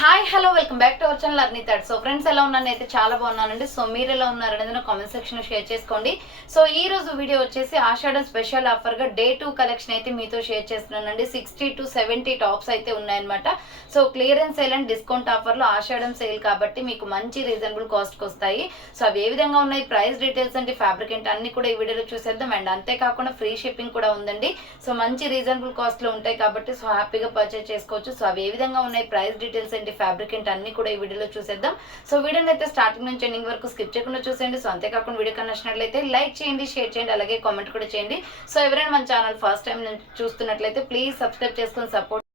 Hi hello welcome back to our channel Arni third. So friends ఎలా ఉన్నాను అయితే చాలా బాగున్నానండి. సో మీరు ఎలా ఉన్నారు అనేది నా కామెంట్ సెక్షన్లో షేర్ చేసుకోండి. సో ఈ రోజు వీడియో వచ్చేసి ఆషాఢం స్పెషల్ ఆఫర్గా డే 2 కలెక్షన్ అయితే మీతో షేర్ చేస్తున్నానండి. 60 to 70 టాప్స్ అయితే ఉన్నాయన్నమాట. So clearance sale and discount ఆఫర్లో ఆషాఢం సేల్ కాబట్టి మీకు మంచి రీజనబుల్ కాస్ట్కి వస్తాయి. సో అవి ఏ విధంగా ఉన్నాయి, ప్రైస్ డీటెయిల్స్ అంటే ఫ్యాబ్రిక్ ఏంటి అన్ని కూడా ఈ వీడియోలో చూసేద్దాం. అండ్ అంతేకాకుండా ఫ్రీ షిప్పింగ్ కూడా ఉందండి. సో మంచి రీజనబుల్ కాస్ట్లో ఉంటాయి కాబట్టి సో హ్యాపీగా పర్చేస్ చేసుకోవచ్చు. సో అవి ఏ విధంగా ఉన్నాయి, ప్రైస్ డీటెయిల్స్ ఏంటి, ఫ్యాబ్రిక్ ఏంటి అన్ని కూడా ఈ వీడియోలో చూసేద్దాం. సో వీడియోని అయితే స్టార్టింగ్ నుంచి ఎండింగ్ వరకు స్కిప్ చేయకుండా చూసేయండి. సో అంతేకాకుండా వీడియో కన్నా నచ్చినట్లయితే లైక్ చేయండి, షేర్ చేయండి, అలాగే కామెంట్ కూడా చేయండి. సో ఎవరైనా మన ఛానల్ ఫస్ట్ టైం చూస్తున్నట్లయితే ప్లీజ్ సబ్స్క్రైబ్ చేసుకొని సపోర్ట్.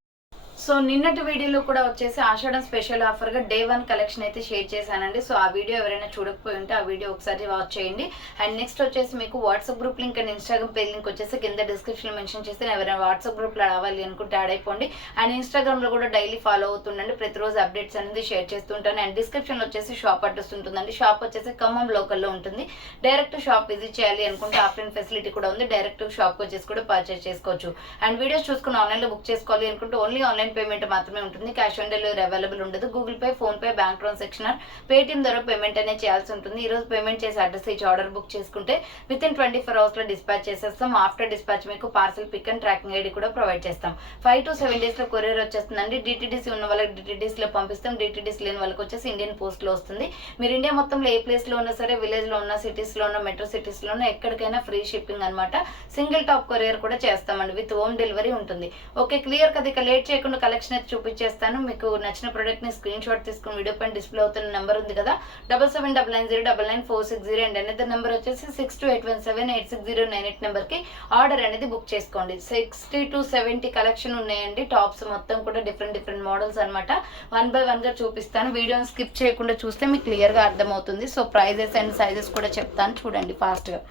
సో నిన్నటి వీడియోలో కూడా వచ్చేసి ఆషాఢం స్పెషల్ ఆఫర్గా డే 1 కలెక్షన్ అయితే షేర్ చేశానండి. సో ఆ వీడియో ఎవరైనా చూడకపోయి ఉంటే ఆ వీడియో ఒకసారి వాచ్ చేయండి. అండ్ నెక్స్ట్ వచ్చేసి మీకు WhatsApp group link and Instagram page link వచ్చేసి కింద డిస్క్రిప్షన్లో మెన్షన్ చేస్తే ఎవరైనా వాట్సాప్ గ్రూప్లో రావాలి అనుకుంటే యాడ్ అయిపోండి. అండ్ ఇన్స్టాగ్రామ్లో కూడా డైలీ ఫాలో అవుతుండండి. ప్రతిరోజు అప్డేట్స్ అనేది షేర్ చేస్తుంటాను. అండ్ డిస్క్రిప్షన్లో వచ్చేసి షాప్ అడ్రస్ ఉంటుందండి. షాప్ వచ్చేసి ఖమ్మం లోకల్లో ఉంటుంది. డైరెక్ట్ షాప్ విజిట్ చేయాలి అనుకుంటే ఆఫ్లైన్ ఫెసిలిటీ కూడా ఉంది. డైరెక్ట్ షాప్కి వచ్చేసి కూడా పర్చేస్ చేసుకోవచ్చు. అండ్ వీడియోస్ చూసుకుని ఆన్లైన్లో బుక్ చేసుకోవాలి అనుకుంటే ఓన్లీ ఆన్లైన్ పేమెంట్ మాత్రమే ఉంటుంది. క్యాష్ ఆన్ డెలివరీ అవైలబుల్ ఉండదు. Google Pay, PhonePe, bank transaction, Paytm ద్వారా పేమెంట్ అనేది చేయాల్సి ఉంటుంది. ఈ రోజు పేమెంట్ చేసి అడ్రస్ ఇచ్చి ఆర్డర్ బుక్ చేసుకుంటే విత్ ఇన్ 24 hours లో డిస్పాచ్ చేసేస్తాం. ఆఫ్టర్ డిస్పాచ్ మీకు parcel pick and tracking ID కూడా ప్రొవైడ్ చేస్తాం. 5 to 7 days లో కొరియర్ వచ్చేస్తుందండి. డిటిడిసి ఉన్న వాళ్ళకి డిటిడిసి లో పంపిస్తాం. డిటిడిసి లేని వాళ్ళకి వచ్చేసి ఇండియన్ పోస్ట్ లో వస్తుంది. మీరు ఇండియా మొత్తంలో ఏ ప్లేస్ లో ఉన్నా సరే, విలేజ్ లో ఉన్న, సిటీస్ లో ఉన్న, మెట్రో సిటీస్ లో ఉన్న ఎక్కడికైనా ఫ్రీ షిప్పింగ్ అనమాట. సింగిల్ టాప్ కొరియర్ కూడా చేస్తామండి. విత్ హోమ్ డెలివరీ ఉంటుంది. ఓకే, క్లియర్ కదా. ఇక లేట్ చేయకుండా కలెక్షన్ అయితే చూపించేస్తాను. మీకు నచ్చిన ప్రోడక్ట్ ని స్క్రీన్ షాట్ తీసుకుని వీడియో పైన డిస్ప్లే అవుతున్న నెంబర్ ఉంది కదా 7799099460 అండ్ అనేది నెంబర్ వచ్చేసి 6281786098 నెంబర్ కి ఆర్డర్ అనేది బుక్ చేసుకోండి. 60 to 70 కలెక్షన్ ఉన్నాయండి. టాప్స్ మొత్తం కూడా డిఫరెంట్ మోడల్స్ అనమాట. 1 by 1 గా చూపిస్తాను. వీడియోని స్కిప్ చేయకుండా చూస్తే మీకు క్లియర్ గా అర్థమవుతుంది. సో ప్రైజెస్ అండ్ సైజెస్ కూడా చెప్తాను, చూడండి ఫాస్ట్ గా.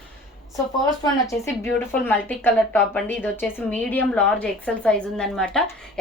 సో ఫస్ట్ వన్ వచ్చేసి బ్యూటిఫుల్ మల్టీ కలర్ టాప్ అండి. ఇది వచ్చేసి మీడియం, లార్జ్, ఎక్సెల్ సైజ్ ఉందనమాట.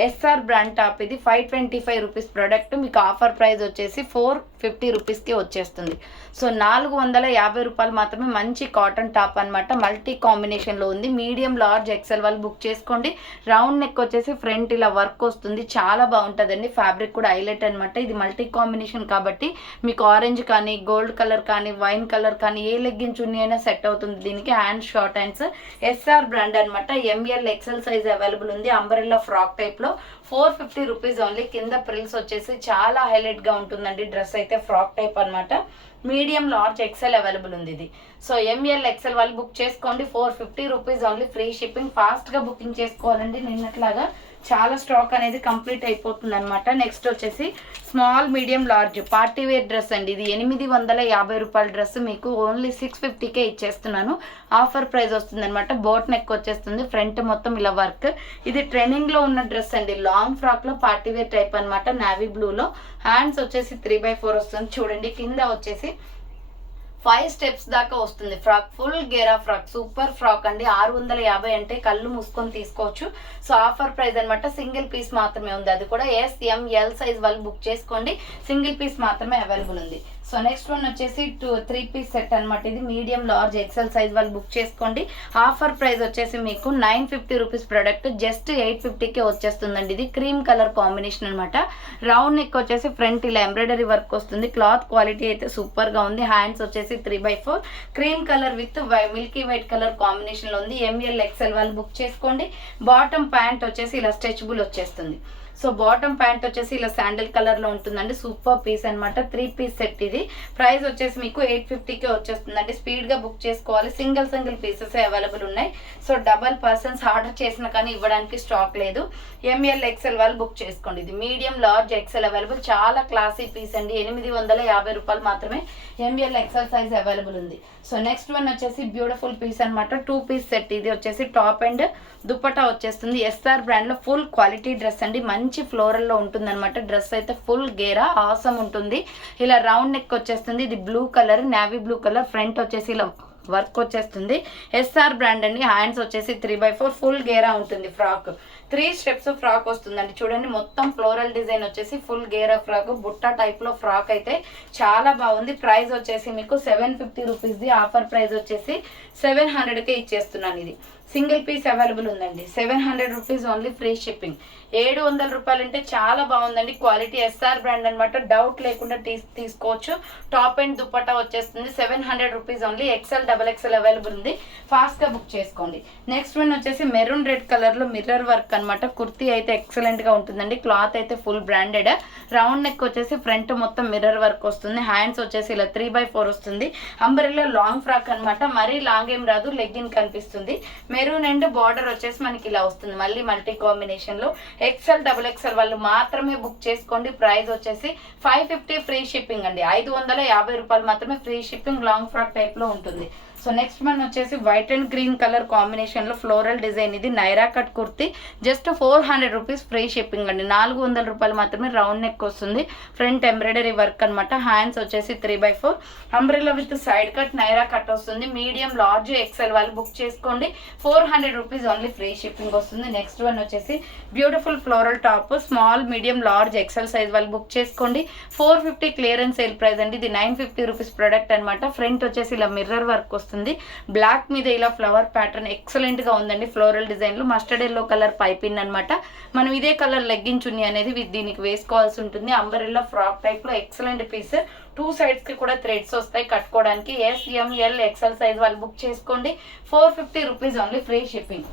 SR brand top. ఇది 525 రూపీస్ ప్రోడక్ట్. మీకు ఆఫర్ ప్రైస్ వచ్చేసి 450 రూపీస్కి వచ్చేస్తుంది. సో 450 రూపాయలు మాత్రమే. మంచి కాటన్ టాప్ అనమాట. మల్టీ కాంబినేషన్లో ఉంది. మీడియం, లార్జ్, ఎక్సెల్ వాళ్ళు బుక్ చేసుకోండి. రౌండ్ నెక్ వచ్చేసి ఫ్రంట్ ఇలా వర్క్ వస్తుంది. చాలా బాగుంటుందండి. ఫ్యాబ్రిక్ కూడా హైలైట్ అనమాట. ఇది మల్టీ కాంబినేషన్ కాబట్టి మీకు ఆరెంజ్ కానీ, గోల్డ్ కలర్ కానీ, వైన్ కలర్ కానీ ఏ లెగ్గిన్ చున్నీ అయినా సెట్ అవుతుంది. దీనికి hand short hands. SR brand అనమాట. ఎంఎల్, ఎక్సెల్ సైజ్ అవైలబుల్ ఉంది. అంబ్రెల్లా ఫ్రాక్ టైప్ లో 450 రూపీస్ ఓన్లీ. కింద ప్రిల్స్ వచ్చేసి చాలా హైలైట్ గా ఉంటుందండి. డ్రెస్ అయితే ఫ్రాక్ టైప్ అనమాట. మీడియం, లార్జ్, ఎక్సెల్ అవైలబుల్ ఉంది ఇది. సో ఎంఎల్, ఎక్సెల్ వాళ్ళు బుక్ చేసుకోండి. 450 rupees only. Free shipping. Fast గా బుకింగ్ చేసుకోవాలండి. నిన్నట్లాగా చాలా స్టాక్ అనేది కంప్లీట్ అయిపోతుంది అనమాట. నెక్స్ట్ వచ్చేసి small, medium, large party wear dress అండి. ఇది 850 రూపాయల డ్రెస్ మీకు ఓన్లీ 650కే ఇచ్చేస్తున్నాను. ఆఫర్ ప్రైస్ వస్తుంది అనమాట. బోట్ నెక్ వచ్చేస్తుంది. ఫ్రంట్ మొత్తం ఇలా వర్క్. ఇది ట్రెండింగ్ లో ఉన్న డ్రెస్ అండి. లాంగ్ ఫ్రాక్ లో పార్టీ వేర్ టైప్ అనమాట. నావీ బ్లూ లో. హ్యాండ్స్ వచ్చేసి 3/4 వస్తుంది. చూడండి కింద వచ్చేసి 5 స్టెప్స్ దాకా వస్తుంది. ఫ్రాక్ ఫుల్ గేరా ఫ్రాక్. సూపర్ ఫ్రాక్ అండి. 650 అంటే కళ్ళు మూసుకొని తీసుకోవచ్చు. సో ఆఫర్ ప్రైస్ అనమాట. సింగిల్ పీస్ మాత్రమే ఉంది. అది కూడా SML సైజ్ వాళ్ళు బుక్ చేసుకోండి. సింగిల్ పీస్ మాత్రమే అవైలబుల్ ఉంది. సో నెక్స్ట్ వన్ వచ్చేసి 3 పీస్ సెట్ అనమాట. ఇది మీడియం, లార్జ్, ఎక్సెల్ సైజ్ వాళ్ళు బుక్ చేసుకోండి. ఆఫర్ ప్రైస్ వచ్చేసి మీకు 950 రూపీస్ ప్రోడక్ట్ జస్ట్ 850కే వచ్చేస్తుందండి. ఇది క్రీమ్ కలర్ కాంబినేషన్ అనమాట. రౌండ్ నెక్ వచ్చేసి ఫ్రంట్ ఇలా ఎంబ్రాయిడరీ వర్క్ వస్తుంది. క్లాత్ క్వాలిటీ అయితే సూపర్ గా ఉంది. హ్యాండ్స్ వచ్చేసి 3/4 cream colour with Milky white colour combination లో ఉంది. ఎంఎల్, ఎక్సెల్ వాళ్ళు బుక్ చేసుకోండి. బాటమ్ ప్యాంట్ వచ్చేసి ఇలా స్ట్రెచబుల్ వచ్చేస్తుంది. సో బాటమ్ ప్యాంట్ వచ్చేసి ఇలా శాండిల్ కలర్ లో ఉంటుందండి. సూపర్ పీస్ అనమాట. 3 పీస్ సెట్ ఇది. ప్రైస్ వచ్చేసి మీకు 850కే వచ్చేస్తుందండి. స్పీడ్ గా బుక్ చేసుకోవాలి. సింగిల్ పీసెస్ అవైలబుల్ ఉన్నాయి. సో డబల్ పర్సన్స్ ఆర్డర్ చేసిన కానీ ఇవ్వడానికి స్టాక్ లేదు. ఎంఎల్, ఎక్సెల్ వాళ్ళు బుక్ చేసుకోండి. ఇది మీడియం, లార్జ్, ఎక్సెల్ అవైలబుల్. చాలా క్లాసీ పీస్ అండి. 850 రూపాయలు మాత్రమే. ఎంఎల్, ఎక్సెల్ సైజ్ అవైలబుల్ ఉంది. సో నెక్స్ట్ వన్ వచ్చేసి బ్యూటిఫుల్ పీస్ అనమాట. 2 పీస్ సెట్. ఇది వచ్చేసి టాప్ అండ్ దుపట్టా వచ్చేస్తుంది. ఎస్ఆర్ బ్రాండ్ లో ఫుల్ క్వాలిటీ డ్రెస్ అండి. మంచి ఫ్లోరల్ లో ఉంటుంది అనమాట. డ్రెస్ అయితే ఫుల్ గేరా ఆసమ్ ఉంటుంది. ఇలా రౌండ్ నెక్ వచ్చేస్తుంది. ఇది blue colour, navy blue colour. Front వచ్చేసి ఇలా వర్క్ వచ్చేస్తుంది. ఎస్ఆర్ బ్రాండ్ అండి. హ్యాండ్స్ వచ్చేసి 3/4 ఫుల్ గేరా ఉంటుంది. ఫ్రాక్ 3 స్టెప్స్ ఫ్రాక్ వస్తుందండి. చూడండి మొత్తం ఫ్లోరల్ డిజైన్ వచ్చేసి ఫుల్ గేరా ఫ్రాక్, బుట్ట టైప్ లో ఫ్రాక్ అయితే చాలా బాగుంది. ప్రైస్ వచ్చేసి మీకు 750 రూపీస్ది. ఆఫర్ ప్రైస్ వచ్చేసి 700కే ఇచ్చేస్తున్నాను. ఇది సింగిల్ పీస్ అవైలబుల్ ఉందండి. 700 రూపీస్ ఓన్లీ, ఫ్రీ షిప్పింగ్. 700 రూపాయలు అంటే చాలా బాగుందండి. క్వాలిటీ ఎస్ఆర్ బ్రాండ్ అనమాట, డౌట్ లేకుండా తీసుకోవచ్చు. టాప్ అండ్ దుపట్టా వచ్చేస్తుంది. 700 rupees only. XL double XL available ఉంది, ఫాస్ట్ గా బుక్ చేసుకోండి. నెక్స్ట్ వన్ వచ్చేసి మెరూన్ రెడ్ కలర్ లో మిర్రర్ వర్క్ అనమాట. కుర్తీ అయితే ఎక్సలెంట్ గా ఉంటుందండి. క్లాత్ అయితే ఫుల్ బ్రాండెడ్. రౌండ్ నెక్ వచ్చేసి ఫ్రంట్ మొత్తం మిర్రర్ వర్క్ వస్తుంది. హ్యాండ్స్ వచ్చేసి ఇలా 3/4 వస్తుంది. అంబ్రెల్లా లాంగ్ ఫ్రాక్ అనమాట. మరీ లాంగ్ ఏం రాదు, లెగ్గిన్ కనిపిస్తుంది. మెరూన్ అండ్ బార్డర్ వచ్చేసి మనకి ఇలా వస్తుంది. మళ్ళీ మల్టీ కాంబినేషన్ లో ఎక్సెల్ డబుల్ ఎక్సెల్ వాళ్ళు మాత్రమే బుక్ చేసుకోండి. ప్రైస్ వచ్చేసి 550 ఫ్రీ షిప్పింగ్ అండి. 550 రూపాయలు మాత్రమే free shipping. Long frock type లో ఉంటుంది. సో నెక్స్ట్ వన్ వచ్చేసి white and green colour combination లో ఫ్లోరల్ డిజైన్. ఇది Naira cut kurti, just 400 rupees free shipping అండి. 400 రూపాయలు మాత్రమే. రౌండ్ నెక్ వస్తుంది, ఫ్రంట్ ఎంబ్రాయిడరీ వర్క్ అనమాట. హ్యాండ్స్ వచ్చేసి 3/4. Umbrella with side cut Naira cut వస్తుంది. మీడియం లార్జ్ ఎక్సెల్ వాళ్ళు బుక్ చేసుకోండి. 400 రూపీస్ ఓన్లీ, ఫ్రీ షిప్పింగ్ వస్తుంది. నెక్స్ట్ వన్ వచ్చేసి beautiful floral top, small medium large XL size వాళ్ళు బుక్ చేసుకోండి. 450 క్లియరెన్స్ సేల్ ప్రైస్ అండి. ఇది 950 రూపీస్ ప్రొడక్ట్ అనమాట. ఫ్రంట్ వచ్చేసి ఇలా మిర్రర్ వర్క్ వస్తుంది. బ్లాక్ మీద ఇలా ఫ్లవర్ ప్యాటర్న్ ఎక్సలెంట్ గా ఉందండి. ఫ్లోరల్ డిజైన్ లో మస్టర్డ్ ఎల్లో కలర్ పైపిన్ అనమాట. మనం ఇదే కలర్ లెగ్గిన్ చున్నీ అనేది దీనికి వేసుకోవాల్సి ఉంటుంది. అంబరెల్లా ఫ్రాక్ టైప్ లో ఎక్సలెంట్ పీస్. 2 సైడ్స్ కి కూడా థ్రెడ్స్ వస్తాయి కట్టుకోవడానికి. SML ఎక్సెల్ సైజ్ వాళ్ళు బుక్ చేసుకోండి. 450 rupees only, free shipping.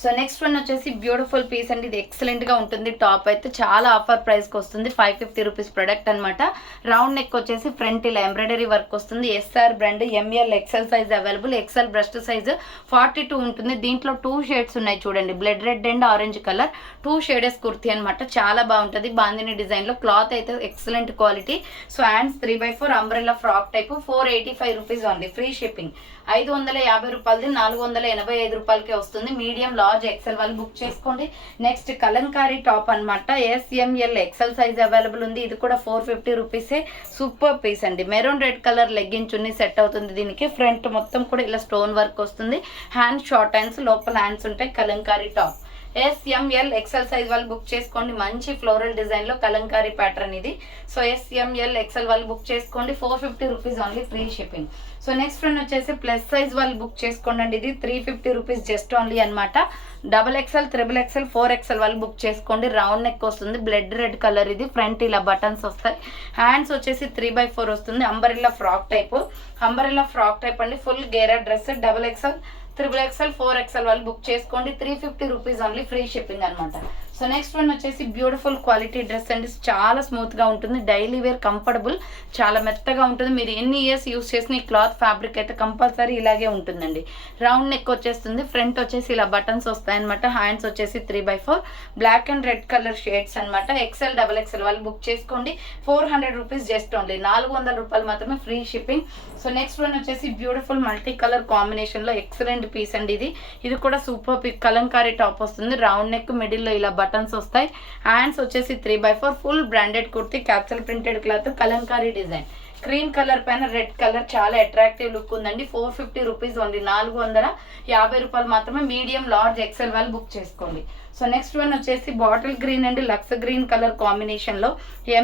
So next one వచ్చేసి బ్యూటిఫుల్ పీస్ అండి. ఇది ఎక్సలెంట్ గా ఉంటుంది. టాప్ అయితే చాలా ఆఫర్ ప్రైస్ కి వస్తుంది. 550 రూపీస్ ప్రొడక్ట్ అనమాట. రౌండ్ నెక్ వచ్చేసి ఫ్రంట్ ఇలా ఎంబ్రాయిడరీ వర్క్ వస్తుంది. SR brand, ML XL size available. XL breast size 42 ఉంటుంది. దీంట్లో 2 షేడ్స్ ఉన్నాయి చూడండి, blood red and orange colour. 2 shades kurti అనమాట. చాలా బాగుంటుంది. బాందిని డిజైన్ లో క్లాత్ అయితే excellent quality. So hands 3/4 umbrella frock type. 485 rupees only, free shipping. 550 రూపాయలది 485 రూపాయలకే వస్తుంది. మీడియం లార్జ్ ఎక్సెల్ వాళ్ళు బుక్ చేసుకోండి. నెక్స్ట్ కలంకారీ టాప్ అనమాట. SML ఎక్సెల్ సైజ్ అవైలబుల్ ఉంది. ఇది కూడా 450 రూపీసే. సూపర్ పీస్ అండి. Maroon red colour legging chunni set అవుతుంది దీనికి. ఫ్రంట్ మొత్తం కూడా ఇలా స్టోన్ వర్క్ వస్తుంది. హ్యాండ్స్ షార్ట్ హ్యాండ్స్, లోపల హ్యాండ్స్ ఉంటాయి. Kalamkari top. SML XL size వాళ్ళు బుక్ చేసుకోండి. మంచి ఫ్లోరల్ డిజైన్ లో కలంకారీ ప్యాటర్న్ ఇది. సో SML ఎక్సెల్ వాళ్ళు బుక్ చేసుకోండి. 450 rupees only, free shipping. So next one వచ్చేసి ప్లస్ సైజ్ వాళ్ళు బుక్ చేసుకోండి అండి. ఇది 350 రూపీస్ జస్ట్ ఓన్లీ అనమాట. XXL, XXL, 4XL వాళ్ళు బుక్ చేసుకోండి. రౌండ్ నెక్ వస్తుంది. బ్లడ్ రెడ్ కలర్ ఇది. ఫ్రంట్ ఇలా బటన్స్ వస్తాయి. హ్యాండ్స్ వచ్చేసి 3/4 వస్తుంది. Umbrella frock type. Umbrella frock type అండి. ఫుల్ గేరా డ్రెస్. XXL, XXL, 4XL వాళ్ళు బుక్ చేసుకోండి. 350 రూపీస్ ఓన్లీ, ఫ్రీ షిప్పింగ్ అనమాట. సో నెక్స్ట్ వన్ వచ్చేసి బ్యూటిఫుల్ క్వాలిటీ డ్రెస్ అండి. చాలా స్మూత్ గా ఉంటుంది. డైలీ వేర్, కంఫర్టబుల్, చాలా మెత్తగా ఉంటుంది. మీరు ఎన్ని ఇయర్స్ యూస్ చేసిన ఈ క్లాత్ ఫ్యాబ్రిక్ అయితే కంపల్సరీ ఇలాగే ఉంటుందండి. రౌండ్ నెక్ వచ్చేస్తుంది. ఫ్రంట్ వచ్చేసి ఇలా బటన్స్ వస్తాయన్నమాట. హ్యాండ్స్ వచ్చేసి 3/4. Black and red colour shades అనమాట. XL, XXL వాళ్ళు బుక్ చేసుకోండి. 400 రూపీస్ జస్ట్ ఓన్లీ. 400 రూపాయలు మాత్రమే, free shipping. So next one వచ్చేసి బ్యూటిఫుల్ మల్టీ కలర్ కాంబినేషన్ లో ఎక్సలెంట్ పీస్ అండి. ఇది కూడా సూపర్ పిక్ కలంకారీ టాప్ వస్తుంది. రౌండ్ నెక్, మిడిల్ లో ఇలా బటన్స్ వస్తాయి. హ్యాండ్స్ వచ్చేసి 3/4. Full branded kurti, capsule printed cloth, kalamkari design. Cream colour పైన రెడ్ కలర్, చాలా అట్రాక్టివ్ లుక్ ఉందండి. 450 రూపీస్ ఓన్లీ. 450 రూపాయలు మాత్రమే. మీడియం లార్జ్ ఎక్సెల్ వాళ్ళు బుక్ చేసుకోండి. సో నెక్స్ట్ వన్ వచ్చేసి బాటిల్ గ్రీన్ అండి, లక్స్ గ్రీన్ కలర్ కాంబినేషన్ లో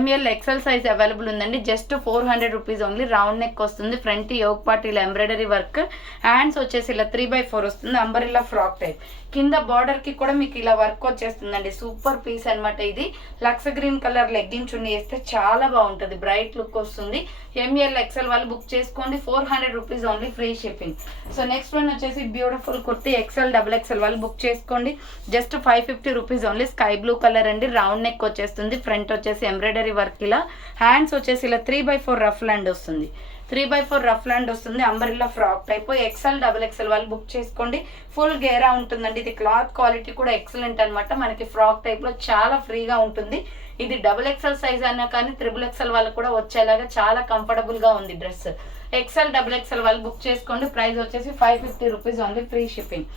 ML ఎక్సెల్ సైజ్ అవైలబుల్ ఉందండి. Just 400 rupees only. Round neck వస్తుంది. ఫ్రంట్ యోగ్ పార్ట్ ఇలా ఎంబ్రాయిడరీ వర్క్. హ్యాండ్స్ వచ్చేసి ఇలా 3/4 వస్తుంది. Umbrella frock type. కింద బార్డర్ కి కూడా మీకు ఇలా వర్క్ వచ్చేస్తుందండి. సూపర్ పీస్ అనమాట. ఇది Lux green colour legging chunni వేస్తే చాలా బాగుంటుంది. బ్రైట్ లుక్ వస్తుంది. ML ఎక్సెల్ వాళ్ళు బుక్ చేసుకోండి. 400 rupees only, free shipping. So next one వచ్చేసి బ్యూటిఫుల్ కుర్తీ. XL, XXL వాళ్ళు బుక్ చేసుకోండి. Just 550 rupees only. Sky blue colour అండి. రౌండ్ నెక్ వచ్చేస్తుంది. ఫ్రంట్ వచ్చేసి ఎంబ్రాయిడరీ వర్క్ ఇలా. హ్యాండ్స్ వచ్చేసి ఇలా 3/4 రఫ్ ల్యాండ్ వస్తుంది. 3/4 రఫ్ ల్యాండ్ వస్తుంది. Umbrella frock type. XL, XXL వాళ్ళు బుక్ చేసుకోండి. ఫుల్ గేరా ఉంటుందండి. ఇది క్లాత్ క్వాలిటీ కూడా ఎక్సలెంట్ అనమాట. మనకి ఫ్రాక్ టైప్ లో చాలా ఫ్రీగా ఉంటుంది. ఇది XXL సైజ్ అయినా కానీ XXL వాళ్ళకు కూడా వచ్చేలాగా చాలా కంఫర్టబుల్ గా ఉంది డ్రెస్. XL, XXL వాళ్ళు బుక్ చేసుకోండి. ప్రైస్ వచ్చేసి 550 rupees only, free shipping.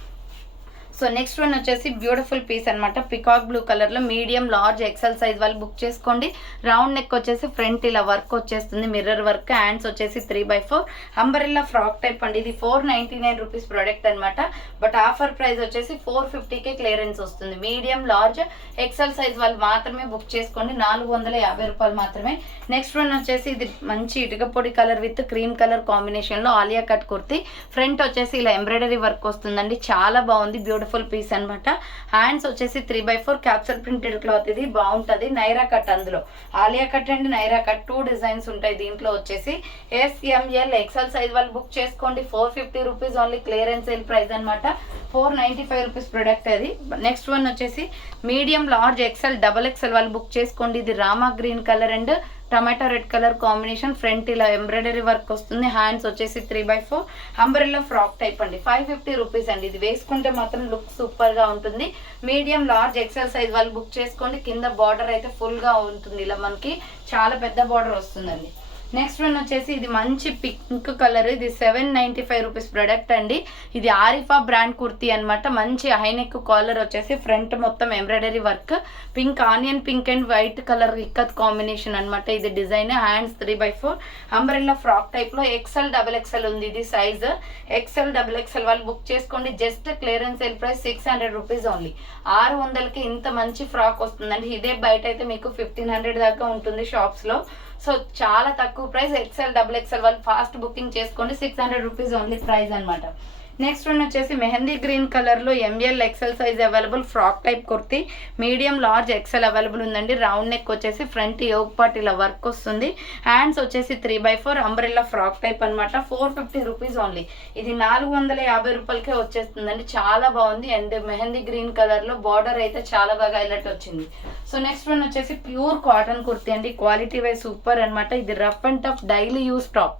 So next one వచ్చేసి బ్యూటిఫుల్ పీస్ అనమాట, పికాక్ బ్లూ కలర్ లో మీడియం లార్జ్ ఎక్సెల్ సైజ్ వాళ్ళు బుక్ చేసుకోండి. రౌండ్ నెక్ వచ్చేసి ఫ్రంట్ ఇలా వర్క్ వచ్చేస్తుంది, మిర్రర్ వర్క్. హ్యాండ్స్ వచ్చేసి 3/4 అంబరెల్లా ఫ్రాక్ టైప్ అండి. ఇది 499 రూపీస్ ప్రోడక్ట్ అనమాట. బట్ ఆఫర్ ప్రైస్ వచ్చేసి 450కే క్లియరెన్స్ వస్తుంది. మీడియం లార్జ్ ఎక్సెల్ సైజ్ వాళ్ళు మాత్రమే బుక్ చేసుకోండి, 450 రూపాయలు మాత్రమే. నెక్స్ట్ వన్ వచ్చేసి ఇది మంచి ఇటుక పొడి colour with cream colour combination లో ఆలియా కట్ కుర్తి. ఫ్రంట్ వచ్చేసి ఇలా ఎంబ్రాయిడరీ వర్క్ వస్తుందండి, చాలా బాగుంది, బ్యూటిఫుల్ పీస్ అనమాట. హ్యాండ్స్ వచ్చేసి 3/4 క్యాప్చర్ ప్రింటెడ్ క్లాత్, ఇది బాగుంటది. నైరా కట్, అందులో Alia cut and Naira cut 2 designs ఉంటాయి. దీంట్లో వచ్చేసి SML ఎక్సెల్ సైజ్ వాళ్ళు బుక్ చేసుకోండి, 450 rupees only, clearance sale price అనమాట. 495 రూపీస్ ప్రొడక్ట్ అది. నెక్స్ట్ వన్ వచ్చేసి medium large XL double XL వాళ్ళు బుక్ చేసుకోండి. ఇది Rama green colour and tomato red colour combination. Front ఇలా ఎంబ్రాయిడరీ వర్క్ వస్తుంది. హ్యాండ్స్ వచ్చేసి 3/4 అంబ్రెల్లా ఫ్రాక్ టైప్ అండి. 550 రూపీస్ అండి. ఇది వేసుకుంటే మాత్రం లుక్ సూపర్ గా ఉంటుంది. మీడియం లార్జ్ ఎక్సెల్ సైజ్ వాళ్ళు బుక్ చేసుకోండి. కింద బార్డర్ అయితే ఫుల్ గా ఉంటుంది, ఇలా మనకి చాలా పెద్ద బార్డర్ వస్తుందండి. నెక్స్ట్ వన్ వచ్చేసి ఇది మంచి పింక్ కలర్, ఇది 795 రూపీస్ ప్రొడక్ట్ అండి. ఇది ఆరిఫా బ్రాండ్ కుర్తీ అనమాట. మంచి హైనెక్ కాలర్ వచ్చేసి ఫ్రంట్ మొత్తం embroidery work, pink onion pink and white colour ikat combination అనమాట. ఇది design. Hands 3/4 umbrella frock type లో XL XXL ఉంది. ఇది సైజ్ XL XXL వాళ్ళు బుక్ చేసుకోండి. Just clearance sale price 600 rupees only. 600కి ఇంత మంచి ఫ్రాక్ వస్తుందండి. ఇదే బయట అయితే మీకు 1500 దాకా ఉంటుంది షాప్స్ లో. సో చాలా తక్కువ ప్రైస్. XL XXL వాళ్ళు ఫాస్ట్ బుకింగ్ చేసుకోండి, 600 రూపీస్ ఓన్లీ ప్రైస్ అనమాట. నెక్స్ట్ వన్ వచ్చేసి మెహందీ గ్రీన్ కలర్ లో ML XL size available frock type kurti. Medium large XL available ఉందండి. రౌండ్ నెక్ వచ్చేసి ఫ్రంట్ యోగ్ పార్ట్ ఇలా వర్క్ వస్తుంది. హ్యాండ్స్ వచ్చేసి 3/4 అంబ్రెల్లా ఫ్రాక్ టైప్ అనమాట. 450 రూపీస్ ఓన్లీ. ఇది 450 రూపాయలకే వచ్చేస్తుందండి, చాలా బాగుంది. అండ్ మెహందీ గ్రీన్ కలర్ లో బార్డర్ అయితే చాలా బాగా హైలైట్ వచ్చింది. సో నెక్స్ట్ వన్ వచ్చేసి ప్యూర్ కాటన్ కుర్తీ అండి. క్వాలిటీ వైజ్ సూపర్ అనమాట. ఇది rough and tough daily use top.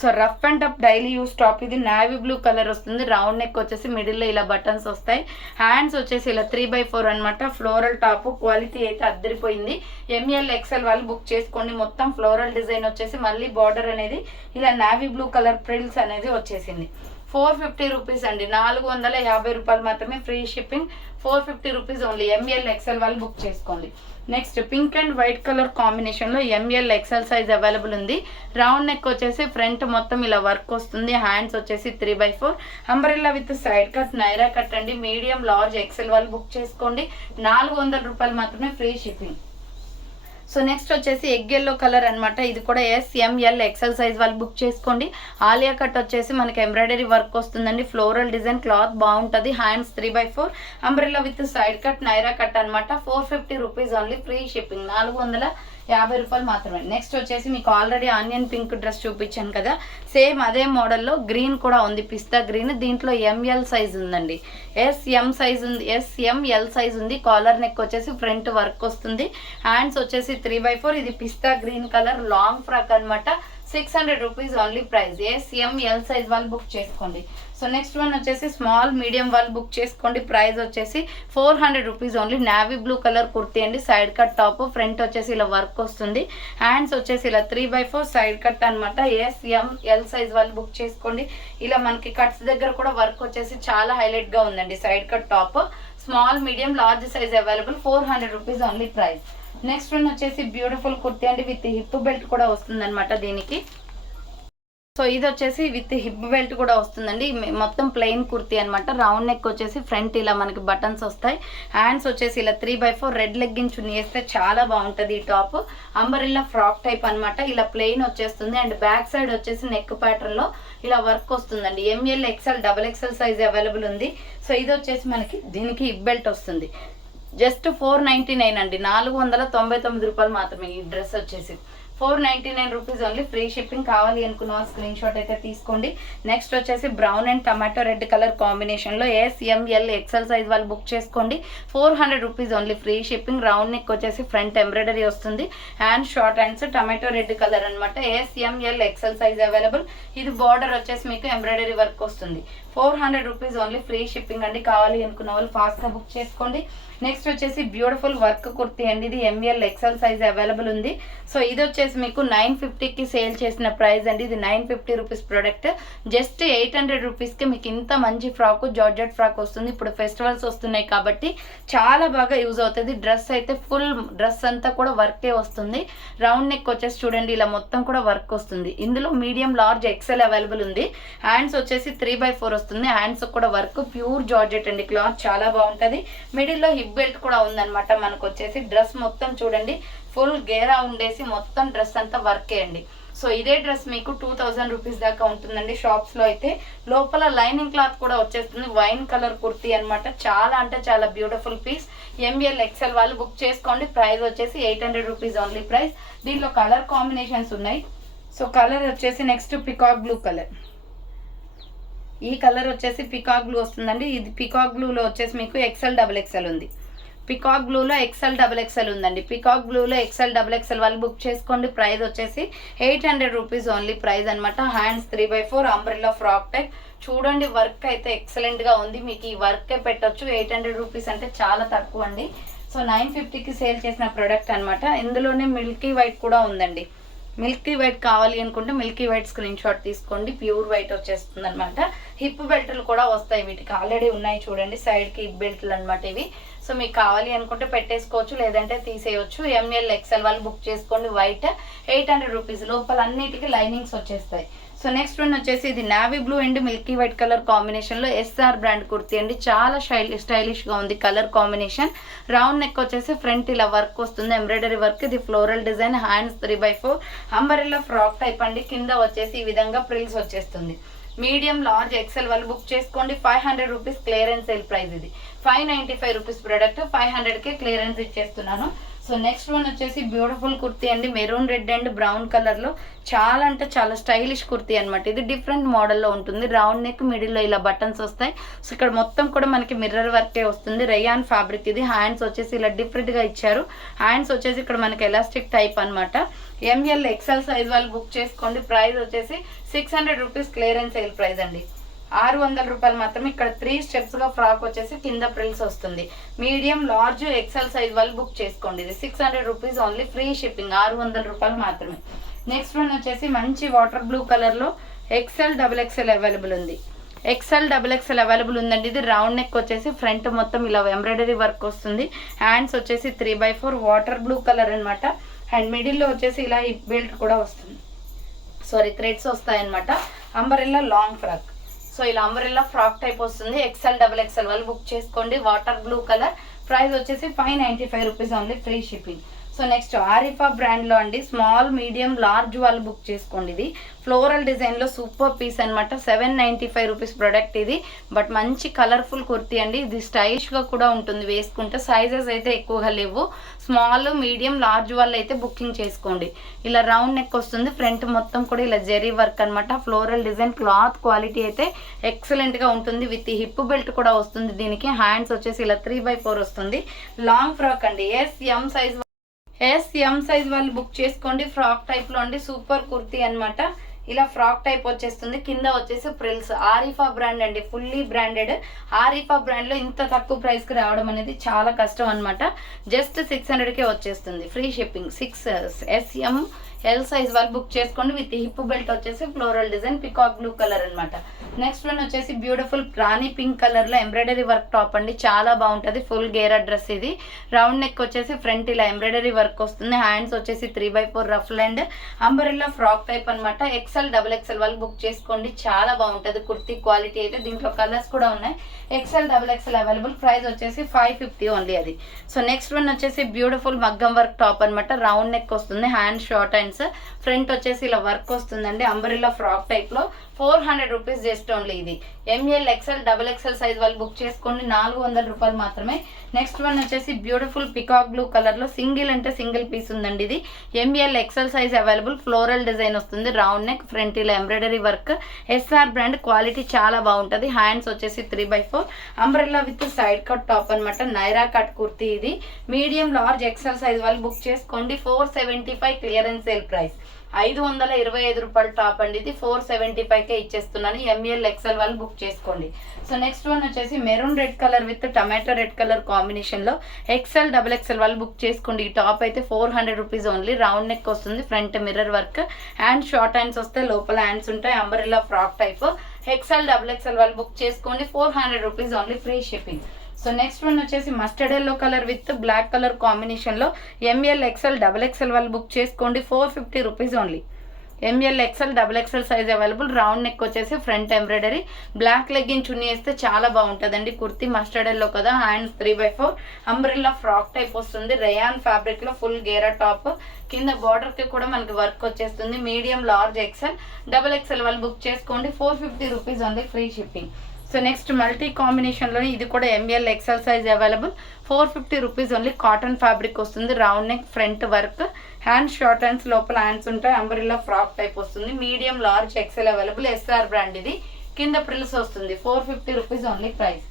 So rough and tough daily use top. ఇది నావీ బ్లూ కలర్ వస్తుంది. రౌండ్ నెక్ వచ్చేసి మిడిల్ లో ఇలా బటన్స్ వస్తాయి. హ్యాండ్స్ వచ్చేసి ఇలా 3/4 అనమాట. ఫ్లోరల్ టాప్, క్వాలిటీ అయితే అద్దరిపోయింది. ML XL వాళ్ళు బుక్ చేసుకోండి. మొత్తం ఫ్లోరల్ డిజైన్ వచ్చేసి మళ్ళీ బార్డర్ అనేది ఇలా నావీ బ్లూ కలర్ ప్రిల్స్ అనేది వచ్చేసింది. 450 రూపీస్ అండి. 450 రూపాయలు మాత్రమే, free shipping. 450 rupees only. ML XL వాళ్ళు బుక్ చేసుకోండి. Next pink and white colour combination లో ML XL సైజ్ అవైలబుల్ ఉంది. రౌండ్ నెక్ వచ్చేసి ఫ్రంట్ మొత్తం ఇలా వర్క్ వస్తుంది. హ్యాండ్స్ వచ్చేసి 3/4 umbrella with side cut Naira cut అండి. మీడియం లార్జ్ XL వాళ్ళు బుక్ చేసుకోండి. 400 రూపాయలు మాత్రమే, ఫ్రీ షిప్పింగ్. సో నెక్స్ట్ వచ్చేసి ఎగ్ ఎల్లో కలర్ అనమాట. ఇది కూడా SML XL సైజ్ వాళ్ళు బుక్ చేసుకోండి. ఆలియా కట్ వచ్చేసి మనకి ఎంబ్రాయిడరీ వర్క్ వస్తుందండి. ఫ్లోరల్ డిజైన్, క్లాత్ బాగుంటుంది. Hands 3/4 umbrella with side cut Naira cut అనమాట. 450 రూపీస్ ఓన్లీ, ఫ్రీ షిప్పింగ్. 450 రూపాయలు మాత్రమే. నెక్స్ట్ వచ్చేసి మీకు ఆల్రెడీ ఆనియన్ పింక్ డ్రెస్ చూపించాను కదా, సేమ్ అదే మోడల్లో గ్రీన్ కూడా ఉంది, పిస్తా గ్రీన్. దీంట్లో ML సైజ్ ఉందండి. SML సైజ్ ఉంది. కాలర్ నెక్ వచ్చేసి ఫ్రంట్ వర్క్ వస్తుంది. హ్యాండ్స్ వచ్చేసి 3/4. ఇది pista green colour long frock అనమాట. 600 rupees only price. SML size వాళ్ళు బుక్ చేసుకోండి. సో నెక్స్ట్ వన్ వచ్చేసి స్మాల్ మీడియం వాళ్ళు బుక్ చేసుకోండి. ప్రైస్ వచ్చేసి 400 rupees only. Navy blue colour kurti అండి. సైడ్ కట్ టాప్, ఫ్రంట్ వచ్చేసి ఇలా వర్క్ వస్తుంది. హ్యాండ్స్ వచ్చేసి ఇలా 3/4 సైడ్ కట్ అనమాట. SML సైజ్ వాళ్ళు బుక్ చేసుకోండి. ఇలా మనకి కట్స్ దగ్గర కూడా వర్క్ వచ్చేసి చాలా హైలైట్ గా ఉందండి. Side cut top, small medium large size available. 400 rupees only price. Next one వచ్చేసి బ్యూటిఫుల్ కుర్తీ అండి, విత్ హిప్ బెల్ట్ కూడా వస్తుంది అనమాట దీనికి. సో ఇది వచ్చేసి విత్ హిప్ బెల్ట్ కూడా వస్తుందండి. మొత్తం ప్లెయిన్ కుర్తీ అనమాట. రౌండ్ నెక్ వచ్చేసి ఫ్రంట్ ఇలా మనకి బటన్స్ వస్తాయి. హ్యాండ్స్ వచ్చేసి ఇలా 3/4 రెడ్ లెగ్గిన్ చున్నీ వేస్తే చాలా బాగుంటుంది. ఈ టాప్ అంబరెల్లా ఫ్రాక్ టైప్ అనమాట. ఇలా ప్లెయిన్ వచ్చేస్తుంది. అండ్ బ్యాక్ సైడ్ వచ్చేసి నెక్ ప్యాటర్న్ లో ఇలా వర్క్ వస్తుందండి. ML XL XXL size available ఉంది. సో ఇది వచ్చేసి మనకి దీనికి హిప్ బెల్ట్ వస్తుంది. జస్ట్ 499 అండి. 499 రూపాయలు మాత్రమే. ఈ డ్రెస్ వచ్చేసి 499 రూపీస్ ఓన్లీ, ఫ్రీ షిప్పింగ్. కావాలి అనుకున్న స్క్రీన్ షాట్ అయితే తీసుకోండి. నెక్స్ట్ వచ్చేసి brown and tomato red colour combination లో SML XL సైజ్ వాళ్ళు బుక్ చేసుకోండి. 400 rupees only, free shipping. Round neck వచ్చేసి ఫ్రంట్ ఎంబ్రాయిడరీ వస్తుంది. Hand short hands tomato red colour అనమాట. SML XL size available. ఇది బార్డర్ వచ్చేసి మీకు ఎంబ్రాయిడరీ వర్క్ వస్తుంది. 400 రూపీస్ ఓన్లీ, ఫ్రీ షిప్పింగ్ అండి. కావాలి అనుకున్న వాళ్ళు ఫాస్ట్ గా బుక్ చేసుకోండి. నెక్స్ట్ వచ్చేసి బ్యూటిఫుల్ వర్క్ కుర్తీ అండి, ఇది ఎంఎల్ ఎక్సెల్ సైజ్ అవైలబుల్ ఉంది. సో ఇది వచ్చేసి మీకు 950కి సేల్ చేసిన ప్రైస్ అండి, ఇది 950 రూపీస్ ప్రోడక్ట్. జస్ట్ 800 రూపీస్కి మీకు ఇంత మంచి ఫ్రాక్ జార్జెట్ ఫ్రాక్ వస్తుంది. ఇప్పుడు ఫెస్టివల్స్ వస్తున్నాయి కాబట్టి చాలా బాగా యూజ్ అవుతుంది. డ్రెస్ అయితే ఫుల్ డ్రెస్ అంతా కూడా వర్కే వస్తుంది. రౌండ్ నెక్ వచ్చేసి చూడండి ఇలా మొత్తం కూడా వర్క్ వస్తుంది. ఇందులో మీడియం లార్జ్ ఎక్సెల్ అవైలబుల్ ఉంది. హ్యాండ్స్ వచ్చేసి 3/4 వస్తుంది. హ్యాండ్స్ కూడా వర్క్ ప్యూర్ జార్జెట్ అండి, క్లాత్ చాలా బాగుంటుంది. మిడిల్లో హిప్ బెల్ట్ కూడా ఉందన్నమాట. మనకు వచ్చేసి డ్రెస్ మొత్తం చూడండి ఫుల్ గేరా ఉండేసి మొత్తం డ్రెస్ అంతా వర్కే అండి. సో ఇదే డ్రెస్ మీకు 2000 రూపీస్ దాకా ఉంటుందండి షాప్స్ లో అయితే. లోపల లైనింగ్ క్లాత్ కూడా వచ్చేస్తుంది. వైన్ కలర్ కుర్తీ అనమాట, చాలా అంటే చాలా బ్యూటిఫుల్ పీస్. ఎంఎల్ ఎక్సెల్ వాళ్ళు బుక్ చేసుకోండి. ప్రైస్ వచ్చేసి 800 రూపీస్ ఓన్లీ ప్రైస్. దీంట్లో కలర్ కాంబినేషన్స్ ఉన్నాయి. సో కలర్ వచ్చేసి నెక్స్ట్ పికాక్ బ్లూ కలర్, ఈ కలర్ వచ్చేసి పికాక్ బ్లూ వస్తుందండి. ఇది పికాక్ బ్లూలో వచ్చేసి మీకు XL XXL ఉంది. పికాక్ బ్లూలో XL XXL ఉందండి. పికాక్ బ్లూలో XL XXL వాళ్ళు బుక్ చేసుకోండి. ప్రైస్ వచ్చేసి 800 రూపీస్ ఓన్లీ ప్రైస్ అనమాట. Hands 3/4 umbrella frock type. చూడండి వర్క్ అయితే ఎక్సలెంట్ గా ఉంది. మీకు ఈ వర్కే పెట్టొచ్చు. 800 రూపీస్ అంటే చాలా తక్కువ అండి. సో 950కి సేల్ చేసిన ప్రోడక్ట్ అనమాట. ఇందులోనే మిల్కీ వైట్ కూడా ఉందండి. మిల్కీ వైట్ కావాలి అనుకుంటే మిల్కీ వైట్ స్క్రీన్ షాట్ తీసుకోండి. ప్యూర్ వైట్ వచ్చేస్తుంది అనమాట. హిప్ బెల్ట్లు కూడా వస్తాయి వీటికి, ఆల్రెడీ ఉన్నాయి చూడండి సైడ్కి హిప్ బెల్ట్లు అనమాట ఇవి. సో మీకు కావాలి అనుకుంటే పెట్టేసుకోవచ్చు, లేదంటే తీసేయచ్చు. ఎంఎల్ ఎక్సెల్ వాళ్ళు బుక్ చేసుకోండి. White 800 rupees. లోపల అన్నిటికీ లైనింగ్స్ వచ్చేస్తాయి. సో నెక్స్ట్ వన్ వచ్చేసి ఇది navy blue and milky white colour కాంబినేషన్లో SR బ్రాండ్ కుర్తీ అండి. చాలా స్టైలిష్గా ఉంది కలర్ కాంబినేషన్. రౌండ్ నెక్ వచ్చేసి ఫ్రంట్ ఇలా వర్క్ వస్తుంది, ఎంబ్రాయిడరీ వర్క్. ఇది floral design. Hands 3/4 umbrella frock type అండి. కింద వచ్చేసి ఈ విధంగా ప్రిల్స్ వచ్చేస్తుంది. మీడియం లార్జ్ ఎక్సెల్ వాళ్ళు బుక్ చేసుకోండి. 500 రూపీస్ క్లియరెన్స్ సేల్ ప్రైస్. ఇది 595 రూపీస్ ప్రోడక్ట్ 500కే క్లియరెన్స్ ఇచ్చేస్తున్నాను. సో నెక్స్ట్ వన్ వచ్చేసి బ్యూటిఫుల్ కుర్తీ అండి, మెరూన్ రెడ్ అండ్ బ్రౌన్ కలర్లో. చాలా అంటే చాలా స్టైలిష్ కుర్తీ అనమాట. ఇది డిఫరెంట్ మోడల్లో ఉంటుంది. రౌండ్ నెక్, మిడిల్లో ఇలా బటన్స్ వస్తాయి. సో ఇక్కడ మొత్తం కూడా మనకి మిర్రర్ వర్కే వస్తుంది. రేయాన్ ఫ్యాబ్రిక్ ఇది. హ్యాండ్స్ వచ్చేసి ఇలా డిఫరెంట్గా ఇచ్చారు. హ్యాండ్స్ వచ్చేసి ఇక్కడ మనకి ఎలాస్టిక్ టైప్ అనమాట. ఎంఎల్ ఎక్సెల్ సైజ్ వాళ్ళు బుక్ చేసుకోండి. ప్రైస్ వచ్చేసి 600 రూపీస్ క్లియరెన్స్ సేల్ ప్రైస్ అండి. 600 రూపాయలు మాత్రమే. ఇక్కడ 3 స్టెప్స్ గా ఫ్రాక్ వచ్చేసి కింద ప్రిల్స్ వస్తుంది. మీడియం లార్జ్ ఎక్సెల్ సైజ్ వాళ్ళు బుక్ చేసుకోండి. ఇది 600 రూపీస్ ఓన్లీ, ఫ్రీ షిప్పింగ్. 600 రూపాయలు మాత్రమే. నెక్స్ట్ వన్ వచ్చేసి మంచి వాటర్ బ్లూ కలర్ లో XL XXL అవైలబుల్ ఉంది. XL XXL అవైలబుల్ ఉందండి. ఇది రౌండ్ నెక్ వచ్చేసి ఫ్రంట్ మొత్తం ఇలా ఎంబ్రాయిడరీ వర్క్ వస్తుంది. హ్యాండ్స్ వచ్చేసి 3/4 వాటర్ బ్లూ కలర్ అనమాట. అండ్ మిడిల్లో వచ్చేసి ఇలా హిప్ బెల్ట్ కూడా వస్తుంది. సారీ, థ్రెడ్స్ వస్తాయన్నమాట. Umbrella long frock. సో ఇలా అంబరెల్లా ఫ్రాక్ టైప్ వస్తుంది. XL XXL వాళ్ళు బుక్ చేసుకోండి. Water blue colour. ప్రైస్ వచ్చేసి 595 rupees only, free shipping. So next Arifa brand లో అండి, స్మాల్ మీడియం లార్జ్ వాళ్ళు బుక్ చేసుకోండి. ఇది ఫ్లోరల్ డిజైన్ లో సూపర్ పీస్ అనమాట. 795 రూపీస్ ప్రొడక్ట్ ఇది. బట్ మంచి కలర్ఫుల్ కుర్తీ అండి. ఇది స్టైలిష్ గా కూడా ఉంటుంది వేసుకుంటే. సైజెస్ అయితే ఎక్కువగా లేవు. స్మాల్, మీడియం, లార్జ్ వాళ్ళు అయితే బుకింగ్ చేసుకోండి. ఇలా రౌండ్ నెక్ వస్తుంది. ఫ్రంట్ మొత్తం కూడా ఇలా జెరీ వర్క్ అనమాట. Floral design. క్లాత్ క్వాలిటీ అయితే ఎక్సలెంట్ గా ఉంటుంది. విత్ హిప్ బెల్ట్ కూడా వస్తుంది దీనికి. హ్యాండ్స్ వచ్చేసి ఇలా 3/4 వస్తుంది. లాంగ్ ఫ్రాక్ అండి. ఎం సైజ్ వాళ్ళు బుక్ చేసుకోండి. ఫ్రాక్ టైప్ లో అండి. సూపర్ కుర్తీ అనమాట. ఇలా ఫ్రాక్ టైప్ వచ్చేస్తుంది. కింద వచ్చేసి ప్రిల్స్. ఆరిఫా బ్రాండ్ అండి, ఫుల్లీ బ్రాండెడ్. ఆరిఫా బ్రాండ్ లో ఇంత తక్కువ ప్రైస్ కి రావడం అనేది చాలా కష్టం అనమాట. జస్ట్ 600కే వచ్చేస్తుంది, ఫ్రీ షిప్పింగ్. 6 SML సైజ్ వాళ్ళు బుక్ చేసుకోండి. విత్ హిప్ బెల్ట్ వచ్చేసి floral design, peacock blue colour అనమాట. నెక్స్ట్ వన్ వచ్చేసి బ్యూటిఫుల్ రాణి పింక్ కలర్ లో ఎంబ్రాయిడరీ వర్క్ టాప్ అండి. చాలా బాగుంటది. ఫుల్ గేరా డ్రెస్ ఇది. రౌండ్ నెక్ వచ్చేసి ఫ్రంట్ ఇలా ఎంబ్రాయిడరీ వర్క్ వస్తుంది. హ్యాండ్స్ వచ్చేసి 3/4 rough and umbrella frock type అనమాట. XL XXL వాళ్ళు బుక్ చేసుకోండి. చాలా బాగుంటది కుర్తీ క్వాలిటీ అయితే. దీంట్లో కలర్స్ కూడా ఉన్నాయి. XL XXL available. ప్రైస్ వచ్చేసి 550 ఓన్లీ అది. సో నెక్స్ట్ వన్ వచ్చేసి బ్యూటిఫుల్ మగ్గం వర్క్ టాప్ అనమాట. రౌండ్ నెక్ వస్తుంది. Hand short hands. ఫ్రంట్ వచ్చేసి ఇలా వర్క్ వస్తుందండి. అంబరెల్లా ఫ్రాక్ టైప్ లో 400 రూపీస్ జస్ట్ ఓన్లీ. ఇది ఎంఎల్ XL XXL సైజ్ వాళ్ళు బుక్ చేసుకోండి. 400 రూపాయలు మాత్రమే. నెక్స్ట్ వన్ వచ్చేసి బ్యూటిఫుల్ పికాక్ బ్లూ కలర్ లో సింగిల్ అంటే సింగిల్ పీస్ ఉందండి. ఇది ML XL size available. Floral design వస్తుంది. రౌండ్ నెక్, ఫ్రంట్ ఇలా embroidery work. SR brand. Quality చాలా బాగుంటది. హ్యాండ్స్ వచ్చేసి 3/4 umbrella with side cut top అనమాట. నైరా కట్ కుర్తీ ఇది. మీడియం లార్జ్ XL సైజ్ వాళ్ళు బుక్ చేసుకోండి. 475 క్లియరెన్స్ సేల్ ప్రైస్. 525 రూపాయల టాప్ అండి. ఇది 475కే ఇచ్చేస్తున్నాను. ఎంఎల్ ఎక్సెల్ వాళ్ళు బుక్ చేసుకోండి. సో నెక్స్ట్ వన్ వచ్చేసి maroon red colour with tomato red colour కాంబినేషన్లో ఎక్సెల్ డబుల్ ఎక్సెల్ వాళ్ళు బుక్ చేసుకోండి. ఈ టాప్ అయితే 400 రూపీస్ ఓన్లీ. రౌండ్ నెక్ వస్తుంది, front mirror work, hand short hands వస్తాయి, లోపల హ్యాండ్స్ ఉంటాయి, umbrella frock type. XL double XL వాళ్ళు బుక్ చేసుకోండి. 400 rupees only, free shipping. So next one వచ్చేసి mustard yellow colour with black colour కాంబినేషన్లో ML XL double XL వాళ్ళు book చేసుకోండి. 450 rupees only. ML XL double XL size available. Round neck వచ్చేసి front embroidery, black legging chunni వేస్తే చాలా బాగుంటుందండి. Kurti mustard yellow కదా, hands 3/4, umbrella frock type వస్తుంది. Rayon fabric లో ఫుల్ గేరా టాప్, కింద బార్డర్ కి కూడా మనకి వర్క్ వచ్చేస్తుంది. Medium large XL double XL వాళ్ళు బుక్ చేసుకోండి. 450 rupees only, free shipping. So next multi కాంబినేషన్లో ఇది కూడా ML XL size available. 450 rupees only. Cotton fabric వస్తుంది. Round neck, front work, hands short hands, లోపల హ్యాండ్స్ ఉంటాయి, అంబ్రెల్లా ఫ్రాక్ టైప్ వస్తుంది. Medium large XL available. SR brand ఇది. కింద frills వస్తుంది. 450 rupees only price.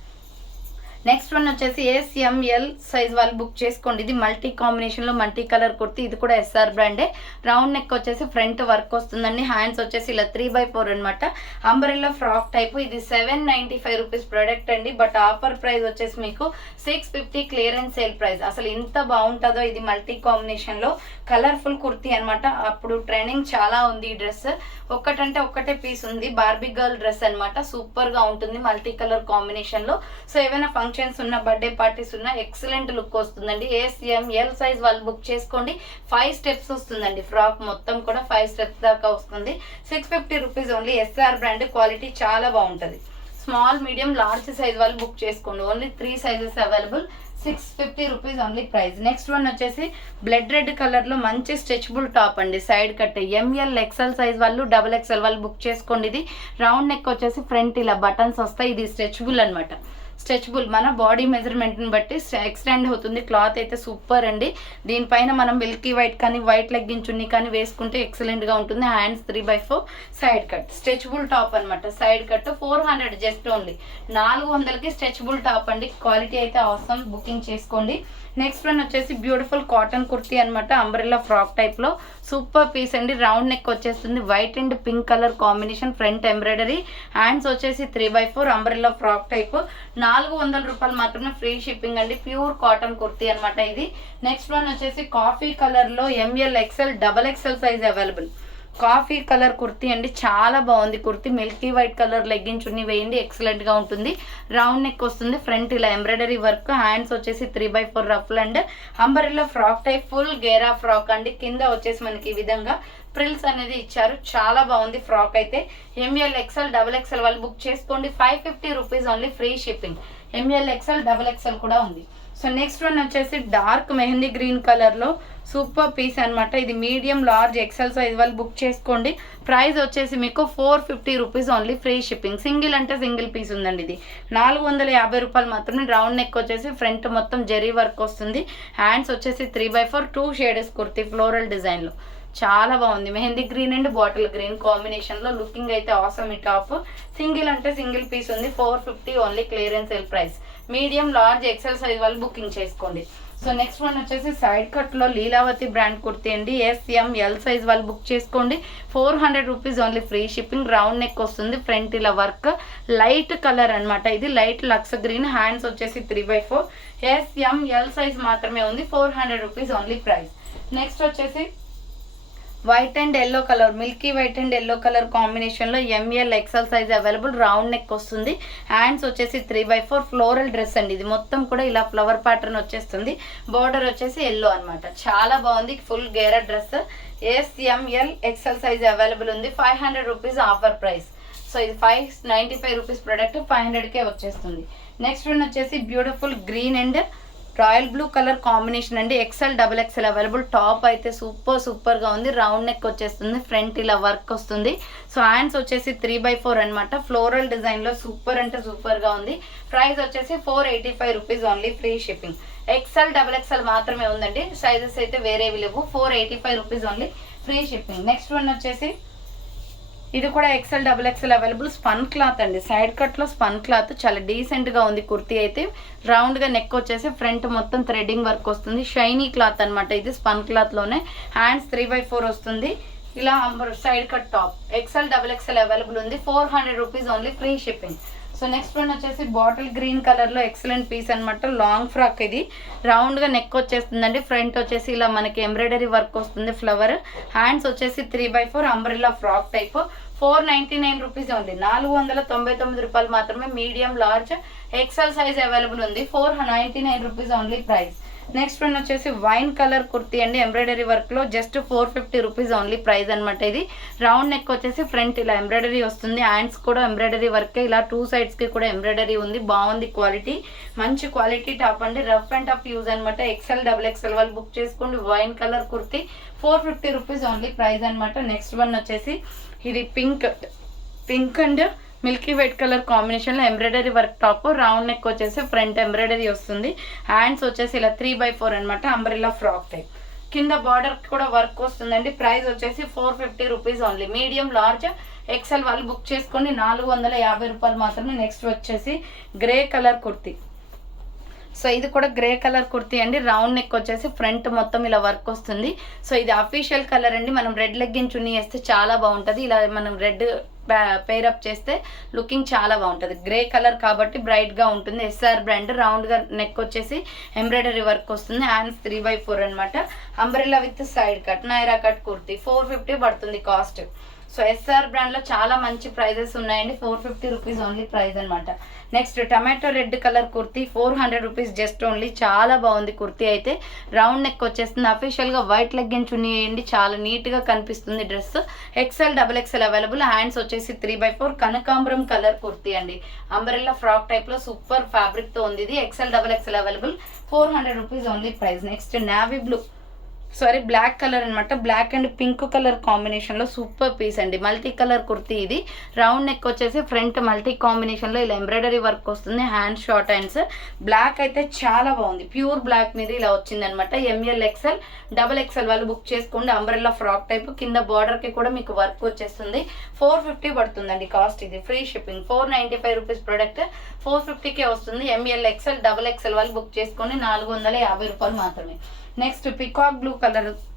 Next one వచ్చేసి S M L size వాళ్ళు book చేసుకోండి. ఇది మల్టీ కాంబినేషన్లో మల్టీ కలర్ కుర్తీ. ఇది కూడా ఎస్ఆర్ బ్రాండే. రౌండ్ నెక్ వచ్చేసి ఫ్రంట్ వర్క్ వస్తుందండి. హ్యాండ్స్ వచ్చేసి ఇలా 3/4 అనమాట. Umbrella frock type. ఇది 795 రూపీస్ ప్రోడక్ట్ అండి. బట్ ఆఫర్ ప్రైస్ వచ్చేసి మీకు 650 క్లియరెన్స్ సేల్ ప్రైస్. అసలు ఇంత బాగుంటుందో ఇది మల్టీ కాంబినేషన్లో కలర్ఫుల్ కుర్తీ అనమాట. అప్పుడు ట్రెండింగ్ చాలా ఉంది ఈ డ్రెస్. ఒక్కటంటే ఒక్కటే పీస్ ఉంది. బార్బీ గర్ల్ డ్రెస్ అనమాట. సూపర్గా ఉంటుంది మల్టీ కలర్ కాంబినేషన్లో. సో ఏమైనా ఫంక్షన్స్ ఉన్న, బర్త్డే పార్టీస్ ఉన్న ఎక్సలెంట్ లుక్ వస్తుందండి. ఎస్ఎంఎల్ సైజ్ వాళ్ళు బుక్ చేసుకోండి. 5 స్టెప్స్ వస్తుందండి. ఫ్రాక్ మొత్తం కూడా 5 స్టెప్స్ దాకా వస్తుంది. 650 rupees only. SR brand. Quality చాలా బాగుంటుంది. స్మాల్, మీడియం, లార్జ్ సైజ్ వాళ్ళు బుక్ చేసుకోండి. Only 3 sizes available. 650 rupees only price. Next one వచ్చేసి బ్లడ్ రెడ్ కలర్ లో మంచి స్ట్రెచబుల్ టాప్ అండి. Side cut. ML XL size వాళ్ళు డబుల్ ఎక్సెల్ వాళ్ళు బుక్ చేసుకోండి. ఇది రౌండ్ నెక్ వచ్చేసి ఫ్రంట్ ఇలా బటన్స్ వస్తాయి. ఇది స్ట్రెచబుల్ అనమాట. స్ట్రెచబుల్ మన బాడీ మెజర్మెంట్ని బట్టి ఎక్స్టెండ్ అవుతుంది. క్లాత్ అయితే సూపర్ అండి. దీనిపైన మనం మిల్కీ వైట్ కానీ వైట్ లెగ్గిన్ చున్నీ కానీ వేసుకుంటే ఎక్సలెంట్గా ఉంటుంది. Hands 3/4, side cut. Stretchable top అనమాట. Side cut 400 just only. 400కి స్ట్రెచబుల్ టాప్ అండి. క్వాలిటీ అయితే అవసరం. బుకింగ్ చేసుకోండి. నెక్స్ట్ వన్ వచ్చేసి బ్యూటిఫుల్ కాటన్ కుర్తీ అనమాట. అంబ్రెల్లా ఫ్రాక్ టైప్లో సూపర్ పీస్ అండి. రౌండ్ నెక్ వచ్చేస్తుంది. White and pink colour combination. Front embroidery, hands వచ్చేసి 3/4, అంబ్రెల్లా ఫ్రాక్ టైప్. 400 రూపాయలు మాత్రమే, ఫ్రీ షిప్పింగ్ అండి. ప్యూర్ కాటన్ కుర్తీ అనమాట ఇది. నెక్స్ట్ వన్ వచ్చేసి కాఫీ కలర్లో M L XL double XL size available. Coffee colour kurti అండి. చాలా బాగుంది kurti. Milky white colour legging chunni వేయండి, ఎక్సలెంట్ గా ఉంటుంది. రౌండ్ నెక్ వస్తుంది. ఫ్రంట్ ఇలా ఎంబ్రాయిడరీ వర్క్, హ్యాండ్స్ వచ్చేసి 3/4 ruffle and umbrella frock type. Full గేరా ఫ్రాక్ అండి. కింద వచ్చేసి మనకి ఈ విధంగా ప్రిల్స్ అనేది ఇచ్చారు. చాలా బాగుంది ఫ్రాక్ అయితే. ఎంఎల్ ఎక్సెల్ డబుల్ ఎక్సెల్ వాళ్ళు బుక్ చేసుకోండి. 550 rupees only, free shipping. M L XL double XL కూడా ఉంది. సో నెక్స్ట్ వన్ వచ్చేసి డార్క్ మెహందీ గ్రీన్ కలర్లో సూపర్ పీస్ అనమాట. ఇది మీడియం లార్జ్ ఎక్సెల్ సైజ్ వాళ్ళు బుక్ చేసుకోండి. ప్రైస్ వచ్చేసి మీకు 450 rupees only, free shipping. Single అంటే సింగిల్ పీస్ ఉందండి. ఇది 450 రూపాయలు మాత్రమే. రౌండ్ నెక్ వచ్చేసి ఫ్రంట్ మొత్తం జెరీ వర్క్ వస్తుంది. హ్యాండ్స్ వచ్చేసి 3/4, 2 షేడ్స్ కుర్తీ ఫ్లోరల్ డిజైన్లో. చాలా బాగుంది. Mehndi green and bottle green కాంబినేషన్లో లుకింగ్ అయితే ఆసమ్. ఈ టాప్ సింగిల్ అంటే సింగిల్ పీస్ ఉంది. 450 only, clearance sale price. Medium large XL size వాళ్ళు బుకింగ్ చేసుకోండి. సో నెక్స్ట్ వన్ వచ్చేసి సైడ్ కట్లో లీలావతి బ్రాండ్ కుర్తీ అండి. ఎస్ఎంఎల్ సైజ్ వాళ్ళు బుక్ చేసుకోండి. 400 rupees only, free shipping. Round neck వస్తుంది. ఫ్రంట్ ఇలా వర్క్, లైట్ కలర్ అనమాట. ఇది లైట్ లక్స్ గ్రీన్. హ్యాండ్స్ వచ్చేసి 3/4. ఎస్ఎంఎల్ సైజ్ మాత్రమే ఉంది. 400 రూపీస్ ఓన్లీ ప్రైస్. నెక్స్ట్ వచ్చేసి white and yellow colour, milky white and yellow colour కాంబినేషన్లో ML XL size available. Round neck వస్తుంది. హ్యాండ్స్ వచ్చేసి 3/4 ఫ్లోరల్ డ్రెస్ అండి. ఇది మొత్తం కూడా ఇలా ఫ్లవర్ ప్యాటర్న్ వచ్చేస్తుంది. బార్డర్ వచ్చేసి ఎల్లో అనమాట. చాలా బాగుంది. ఫుల్ గేరా dress. S M L XL size available ఉంది. 500 రూపీస్ ఆఫర్ ప్రైస్. సో ఇది 595 రూపీస్ ప్రొడక్ట్ 500కే వచ్చేస్తుంది. నెక్స్ట్ వన్ వచ్చేసి beautiful green and royal blue colour combination అండి. XL double XL available. Top అయితే సూపర్గా ఉంది. రౌండ్ నెక్ వచ్చేస్తుంది. ఫ్రంట్ ఇలా వర్క్ వస్తుంది. సో హ్యాండ్స్ వచ్చేసి 3/4 అనమాట. ఫ్లోరల్ డిజైన్లో సూపర్ అంటే సూపర్గా ఉంది. ప్రైస్ వచ్చేసి 485 rupees only, free shipping. XL double XL మాత్రమే ఉందండి. సైజెస్ అయితే వేరేవి లేవు. 485 rupees only, free shipping. Next one వచ్చేసి ఇది కూడా XL double XL available. Spun cloth అండి. సైడ్ కట్లో స్పన్ క్లాత్ చాలా డీసెంట్గా ఉంది. కుర్తీ అయితే రౌండ్గా నెక్ వచ్చేసి ఫ్రంట్ మొత్తం థ్రెడ్డింగ్ వర్క్ వస్తుంది. షైనీ క్లాత్ అనమాట. ఇది స్పన్ క్లాత్లోనే. హ్యాండ్స్ 3/4 వస్తుంది. ఇలా side cut top XL double XL available ఉంది. 400 rupees only, free shipping. So next one వచ్చేసి బాటిల్ గ్రీన్ కలర్లో ఎక్సలెంట్ పీస్ అనమాట. లాంగ్ ఫ్రాక్, ఇది రౌండ్గా నెక్ వచ్చేస్తుందండి. ఫ్రంట్ వచ్చేసి ఇలా మనకి ఎంబ్రాయిడరీ వర్క్ వస్తుంది, ఫ్లవర్. హ్యాండ్స్ వచ్చేసి 3/4 umbrella frock type. 499 rupees only, 499 రూపాయలు మాత్రమే. Medium large XL size available ఉంది. 499 rupees only price. Next one వచ్చేసి వైన్ కలర్ కుర్తీ అండి, ఎంబ్రాయిడరీ వర్క్లో జస్ట్ 450 రూపీస్ ఓన్లీ ప్రైస్ అనమాట. ఇది రౌండ్ నెక్ వచ్చేసి ఫ్రంట్ ఇలా ఎంబ్రాయిడరీ వస్తుంది. హ్యాండ్స్ కూడా ఎంబ్రాయిడరీ వర్క్, ఇలా 2 సైడ్స్కి కూడా ఎంబ్రాయిడరీ ఉంది. బాగుంది క్వాలిటీ, మంచి క్వాలిటీ టాప్ అండి. రఫ్ అండ్ టఫ్ యూజ్ అనమాట. ఎక్సెల్ డబుల్ ఎక్సెల్ వాళ్ళు బుక్ చేసుకోండి. Wine colour kurti 450 rupees only price అనమాట. నెక్స్ట్ వన్ వచ్చేసి ఇది pink and milky white colour కాంబినేషన్లో embroidery work top. Round neck వచ్చేసి ఫ్రంట్ ఎంబ్రాయిడరీ వస్తుంది. హ్యాండ్స్ వచ్చేసి ఇలా 3/4 అనమాట, అంబ్రెల్లా ఫ్రాక్ టైప్. కింద బార్డర్ కూడా వర్క్ వస్తుందండి. ప్రైస్ వచ్చేసి 450 rupees only. Medium large XL వాళ్ళు బుక్ చేసుకోండి, 450 రూపాయలు మాత్రమే. నెక్స్ట్ వచ్చేసి గ్రే కలర్ కుర్తీ. సో ఇది కూడా గ్రే కలర్ కుర్తీ అండి. రౌండ్ నెక్ వచ్చేసి ఫ్రంట్ మొత్తం ఇలా వర్క్ వస్తుంది. సో ఇది అఫీషియల్ కలర్ అండి. మనం రెడ్ లెగ్గిన్ చున్నీ వేస్తే చాలా బాగుంటుంది. ఇలా మనం రెడ్ పేరప్ చేస్తే లుకింగ్ చాలా బాగుంటుంది. గ్రే కలర్ కాబట్టి బ్రైట్గా ఉంటుంది. S R brand. రౌండ్గా నెక్ వచ్చేసి ఎంబ్రాయిడరీ వర్క్ వస్తుంది. హ్యాండ్స్ 3/4 అనమాట. Umbrella with side cut Naira cut kurti 450 పడుతుంది కాస్ట్. సో ఎస్ఆర్ బ్రాండ్లో చాలా మంచి ప్రైజెస్ ఉన్నాయండి. 450 రూపీస్ ఓన్లీ ప్రైస్ అనమాట. Next tomato red colour kurti 400 rupees just only. చాలా బాగుంది కుర్తీ అయితే. రౌండ్ నెక్ వచ్చేస్తుంది. అఫీషియల్గా వైట్ లెగ్గిన్ చున్నీ వేయండి, చాలా నీట్గా కనిపిస్తుంది dress. XL double XL available. Hands వచ్చేసి 3/4 కనకాంబరం కలర్ కుర్తీ అండి. అంబ్రెల్లా ఫ్రాక్ టైప్లో సూపర్ ఫ్యాబ్రిక్తో ఉంది ఇది. XL double XL available. 400 rupees only price. Next black colour అనమాట. బ్లాక్ అండ్ పింక్ కలర్ కాంబినేషన్లో సూపర్ పీస్ అండి. మల్టీ కలర్ కుర్తీ ఇది. రౌండ్ నెక్ వచ్చేసి ఫ్రంట్ మల్టీ కాంబినేషన్లో ఇలా ఎంబ్రాయిడరీ వర్క్ వస్తుంది. Hand short hands. బ్లాక్ అయితే చాలా బాగుంది. ప్యూర్ బ్లాక్ మీద ఇలా వచ్చింది అనమాట. ఎంఎల్ ఎక్సెల్ డబుల్ ఎక్సెల్ వాళ్ళు బుక్ చేసుకోండి. Umbrella frock type. కింద బార్డర్కి కూడా మీకు వర్క్ వచ్చేస్తుంది. 450 పడుతుందండి కాస్ట్. ఇది ఫ్రీ షిప్పింగ్. 495 రూపీస్ ప్రొడక్ట్ 450కే వస్తుంది. ఎంఎల్ ఎక్సెల్ డబుల్ ఎక్సెల్ వాళ్ళు బుక్ చేసుకోండి, 450 రూపాయలు మాత్రమే. నెక్స్ట్ పికాక్ బ్లూ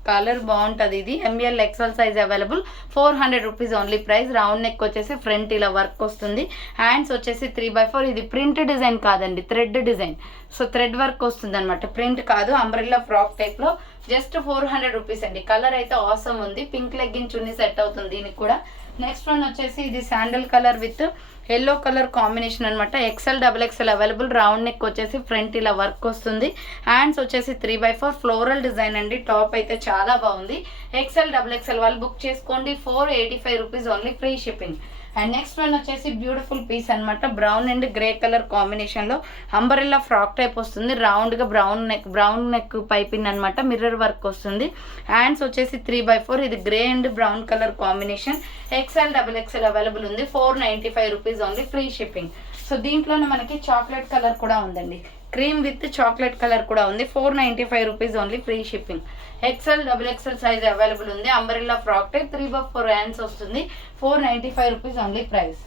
కలర్ బాగుంటుంది ఇది. M L XL size available. 400 rupees only price. Round neck వచ్చేసి ఫ్రంట్ ఇలా వర్క్ వస్తుంది. హ్యాండ్స్ వచ్చేసి 3/4. ఇది ప్రింట్ డిజైన్ కాదండి, thread design. So thread work వస్తుంది అనమాట, ప్రింట్ కాదు. అంబ్రెల్లా ఫ్రాక్ టైప్లో జస్ట్ 400 రూపీస్ అండి. కలర్ అయితే ఆసమ్ ఉంది. పింక్ లెగ్గిన్ చున్నీ సెట్ అవుతుంది దీనికి కూడా. నెక్స్ట్ వన్ వచ్చేసి ఇది sandal colour with yellow colour combination అనమాట. XL double XL available. Round neck వచ్చేసి ఫ్రంట్ ఇలా వర్క్ వస్తుంది. హ్యాండ్స్ వచ్చేసి 3/4 ఫ్లోరల్ డిజైన్ అండి. టాప్ అయితే చాలా బాగుంది. ఎక్సెల్ డబుల్ ఎక్సెల్ వాళ్ళు బుక్ చేసుకోండి. 485 rupees only, free shipping. And next one వచ్చేసి బ్యూటిఫుల్ పీస్ అనమాట. బ్రౌన్ అండ్ గ్రే కలర్ కాంబినేషన్లో అంబరెల్లా ఫ్రాక్ టైప్ వస్తుంది. రౌండ్గా బ్రౌన్ నెక్ పైపింగ్ అనమాట. మిర్రర్ వర్క్ వస్తుంది. హ్యాండ్స్ వచ్చేసి 3/4. ఇది grey and brown colour combination. XL double XL available ఉంది. 495 rupees only, free shipping. So దీంట్లోనే మనకి చాక్లెట్ కలర్ కూడా ఉందండి. క్రీమ్ విత్ చాక్లెట్ కలర్ కూడా ఉంది. 495 rupees only, free shipping. XL double XL size available ఉంది. అంబ్రెల్లా ఫ్రాక్ టైప్ 3/4 హ్యాండ్స్ వస్తుంది. 495 rupees only price.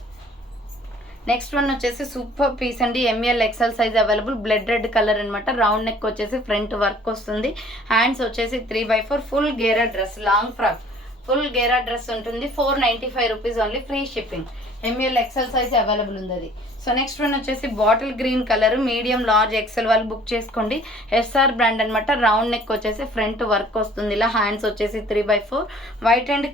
Next one వచ్చేసి సూపర్ పీస్ అండి. M L XL size available. Blood red colour అనమాట. Round neck వచ్చేసి front work వస్తుంది. Hands వచ్చేసి 3/4. Full గేరా dress, long frock full గేరా డ్రెస్ ఉంటుంది. 495 rupees only, free shipping. M L XL size available ఉంది అది. సో నెక్స్ట్ వన్ వచ్చేసి bottle green colour. Medium large XL వాళ్ళు బుక్ చేసుకోండి. ఎస్ఆర్ బ్రాండ్ అనమాట. రౌండ్ నెక్ వచ్చేసి ఫ్రంట్ వర్క్ వస్తుంది. ఇలా హ్యాండ్స్ వచ్చేసి 3/4. వైట్ అండ్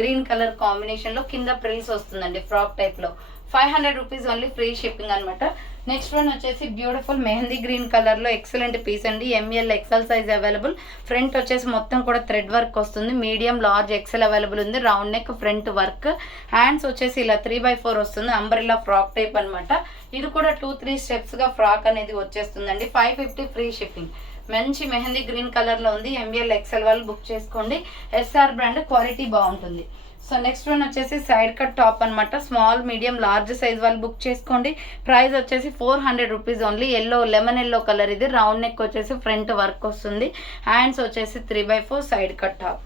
గ్రీన్ కలర్ కాంబినేషన్లో కింద ప్రిల్స్ వస్తుందండి ఫ్రాక్ టైప్లో. 500 రూపీస్ ఓన్లీ, ఫ్రీ షిప్పింగ్ అనమాట. నెక్స్ట్ వన్ వచ్చేసి బ్యూటిఫుల్ మెహందీ గ్రీన్ కలర్లో ఎక్సలెంట్ పీస్ అండి. M L XL size available. Front వచ్చేసి మొత్తం కూడా థ్రెడ్ వర్క్ వస్తుంది. మీడియం లార్జ్ ఎక్సెల్ అవైలబుల్ ఉంది. Round neck front work. Hands వచ్చేసి ఇలా 3/4 వస్తుంది. అంబ్రెల్లా ఫ్రాక్ టైప్ అనమాట. ఇది కూడా 2-3 స్టెప్స్గా ఫ్రాక్ అనేది వచ్చేస్తుందండి. 550 ఫ్రీ షిప్పింగ్. మంచి మెహందీ గ్రీన్ కలర్లో ఉంది. ఎంఎల్ ఎక్సెల్ వాళ్ళు బుక్ చేసుకోండి. ఎస్ఆర్ బ్రాండ్, క్వాలిటీ బాగుంటుంది. సో నెక్స్ట్ వన్ వచ్చేసి సైడ్ కట్ టాప్ అనమాట. స్మాల్ మీడియం లార్జ్ సైజ్ వాళ్ళు బుక్ చేసుకోండి. ప్రైస్ వచ్చేసి 400 rupees only. Lemon yellow colour ఇది. రౌండ్ నెక్ వచ్చేసి ఫ్రంట్ వర్క్ వస్తుంది. హ్యాండ్స్ వచ్చేసి 3/4 side cut top.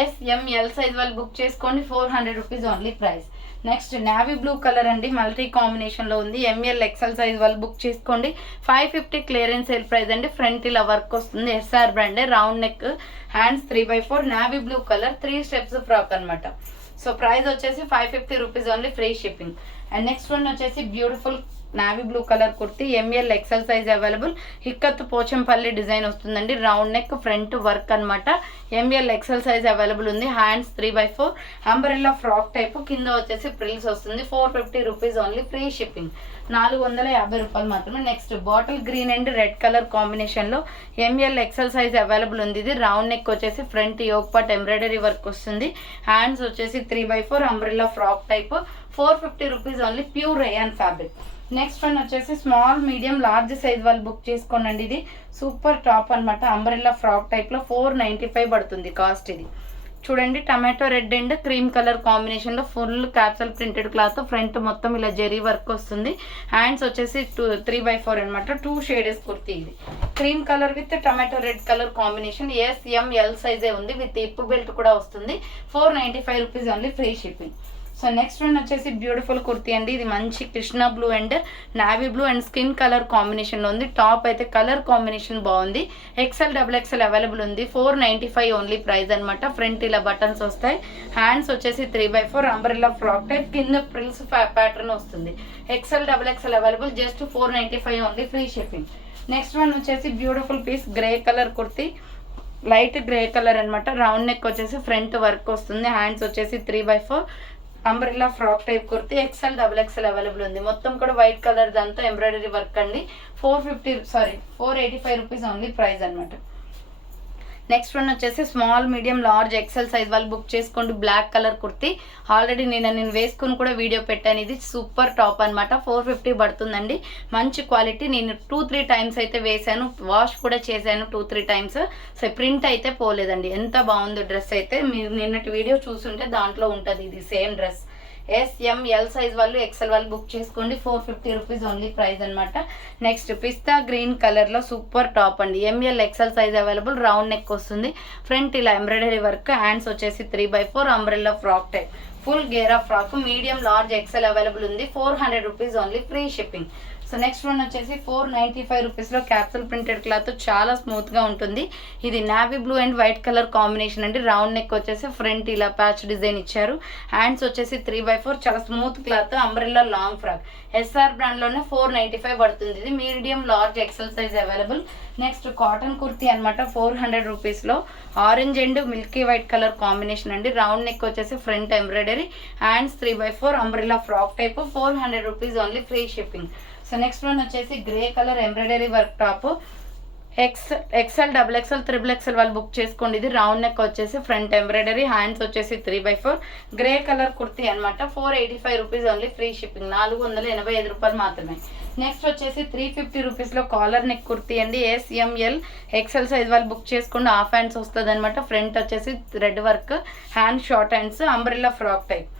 SML size వాళ్ళు బుక్ చేసుకోండి. 400 rupees only price. Next navy blue colour అండి, మల్టీ కాంబినేషన్లో ఉంది. ఎంఎల్ ఎక్సెల్ సైజ్ వాళ్ళు బుక్ చేసుకోండి. 550 క్లియరెన్స్ సేల్ ప్రైస్ అండి. ఫ్రంట్ ఇలా వర్క్ వస్తుంది, ఎస్ఆర్ బ్రాండే, round neck, hands 3/4, navy blue colour, 3 steps frock అనమాట. సో ప్రైస్ వచ్చేసి 550 rupees only, free shipping. And next one వచ్చేసి beautiful navy blue colour kurti, M L XL size available. Ikat Pochampally design వస్తుందండి, round neck, front work అనమాట. ML XL size available ఉంది. Hands 3/4, umbrella frock type, కింద వచ్చేసి ప్రిల్స్ వస్తుంది. 450 rupees only, free shipping. 450 రూపాయలు మాత్రమే. Next bottle green and red colour కాంబినేషన్లో ML XL size available ఉంది. ఇది రౌండ్ నెక్ వచ్చేసి front yoke part embroidery work వస్తుంది. హ్యాండ్స్ వచ్చేసి 3/4, umbrella frock type, 450 rupees only, pure rayon fabric. Next one వచ్చేసి small medium large size వాళ్ళు book చేసుకోండి. ఇది సూపర్ టాప్ అనమాట, అంబ్రెల్లా ఫ్రాక్ టైప్లో 495 పడుతుంది కాస్ట్. ఇది చూడండి, tomato red and cream colour కాంబినేషన్లో full capsule printed cloth, front మొత్తం ఇలా జెరీ వర్క్ వస్తుంది. హ్యాండ్స్ వచ్చేసి 3/4 అనమాట, 2 షేడెస్ కుర్తీ. ఇది cream colour with tomato red colour combination, S M L సైజే ఉంది, విత్ ఇప్ బెల్ట్ కూడా వస్తుంది. 495 rupees only, free shipping. So next one వచ్చేసి బ్యూటిఫుల్ కుర్తీ అండి. ఇది మంచి Krishna blue and navy blue and skin colour కాంబినేషన్లో ఉంది. టాప్ అయితే కలర్ కాంబినేషన్ బాగుంది. ఎక్సెల్ XXL అవైలబుల్ ఉంది. 495 ఓన్లీ ప్రైస్ అనమాట. ఫ్రంట్ ఇలా బటన్స్ వస్తాయి. హ్యాండ్స్ వచ్చేసి 3/4, అంబ్రెల్లా ఫ్రాక్ టైప్, కింద ప్రిల్స్ ప్యాటర్న్ వస్తుంది. XL XXL available, just 495 only, free shipping. Next one వచ్చేసి beautiful piece grey colour kurti, light grey colour అనమాట. రౌండ్ నెక్ వచ్చేసి ఫ్రంట్ వర్క్ వస్తుంది. హ్యాండ్స్ వచ్చేసి 3/4, umbrella frock type kurti, XL XXL available ఉంది. మొత్తం కూడా వైట్ కలర్ దాంతో ఎంబ్రాయిడరీ వర్క్ అండి. 485 రూపీస్ ఓన్లీ ప్రైస్ అనమాట. నెక్స్ట్ వన్ వచ్చేసి small medium large XL size వాళ్ళు బుక్ చేసుకోండి. బ్లాక్ కలర్ కుర్తీ, ఆల్రెడీ నేను వేసుకుని కూడా వీడియో పెట్టాను. ఇది సూపర్ టాప్ అనమాట, 450 పడుతుందండి. మంచి క్వాలిటీ. నేను 2-3 టైమ్స్ అయితే వేసాను, వాష్ కూడా చేశాను 2-3 టైమ్స్. సో ప్రింట్ అయితే పోలేదండి. ఎంత బాగుందో డ్రెస్ అయితే. మీరు నిన్నటి వీడియో చూసుంటే దాంట్లో ఉంటుంది ఇది సేమ్ డ్రెస్. ఎస్ఎంఎల్ సైజ్ వాళ్ళు ఎక్సెల్ వాళ్ళు బుక్ చేసుకోండి. 450 రూపీస్ ఓన్లీ ప్రైస్ అనమాట. నెక్స్ట్ పిస్తా గ్రీన్ కలర్లో సూపర్ టాప్ అండి. M L XL size available, round neck వస్తుంది. ఫ్రంట్ ఇలా ఎంబ్రాయిడరీ వర్క్, హ్యాండ్స్ వచ్చేసి 3/4, అంబ్రెల్లా ఫ్రాక్ టైప్, ఫుల్ గేరా frock, medium large XL available ఉంది. 400 rupees only, free shipping. So next one వచ్చేసి 495 రూపీస్లో క్యాప్సూల్ ప్రింటెడ్ క్లాత్, చాలా స్మూత్గా ఉంటుంది. ఇది navy blue and white colour combination అండి. రౌండ్ నెక్ వచ్చేసి ఫ్రంట్ ఇలా ప్యాచ్ డిజైన్ ఇచ్చారు. హ్యాండ్స్ వచ్చేసి 3/4, చాలా smooth cloth, umbrella long frock. SR బ్రాండ్లోనే 495 పడుతుంది. ఇది medium large XL size available. Next cotton kurti అనమాట, 400 రూపీస్లో orange and milky white colour combination అండి. రౌండ్ నెక్ వచ్చేసి front embroidery, hands 3/4, umbrella frock type, 400 rupees only, free shipping. So next one వచ్చేసి grey colour embroidery work top, XL XXL XXL వాళ్ళు book చేసుకోండి. ఇది round neck వచ్చేసి front embroidery, hands వచ్చేసి 3/4, grey colour kurti అనమాట. 485 rupees only, free shipping. 485 రూపాయలు మాత్రమే. Next వచ్చేసి 350 రూపీస్లో కాలర్ నెక్ కుర్తీ అండి. ఎస్ఎంఎల్ ఎక్సెల్ సైజ్ వాళ్ళు బుక్ చేసుకోండి. హాఫ్ హ్యాండ్స్ వస్తుంది అనమాట. ఫ్రంట్ వచ్చేసి red work, hand short hands, umbrella frock type,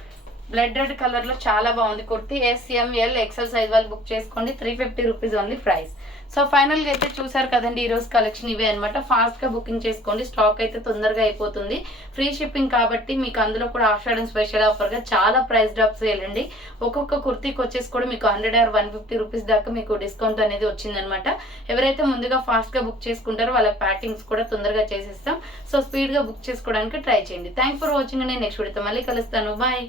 blood red కలర్లో చాలా బాగుంది కుర్తీ. ఎస్ఎంఎల్ ఎక్సెల్ సైజ్ వాళ్ళు బుక్ చేసుకోండి. 350 రూపీస్ ఓన్లీ ప్రైస్. సో ఫైనల్గా అయితే చూసారు కదండి, ఈరోజు కలెక్షన్ ఇవే అనమాట. ఫాస్ట్గా బుకింగ్ చేసుకోండి, స్టాక్ అయితే తొందరగా అయిపోతుంది. ఫ్రీ షిప్పింగ్ కాబట్టి మీకు అందులో కూడా ఆషాఢం స్పెషల్ ఆఫర్గా చాలా ప్రైస్ డ్రాప్స్ వెళ్ళండి. ఒక్కొక్క కుర్తీకి వచ్చేసి కూడా మీకు 100 or 150 రూపీస్ దాకా మీకు డిస్కౌంట్ అనేది వచ్చిందనమాట. ఎవరైతే ముందుగా ఫాస్ట్గా బుక్ చేసుకుంటారో వాళ్ళ ప్యాకింగ్స్ కూడా తొందరగా చేసేస్తాం. సో స్పీడ్గా బుక్ చేసుకోవడానికి ట్రై చేయండి. థ్యాంక్స్ ఫర్ వాచింగ్ అండి. నెక్స్ట్ వీడియోతో మళ్ళీ కలుస్తాను. బాయ్.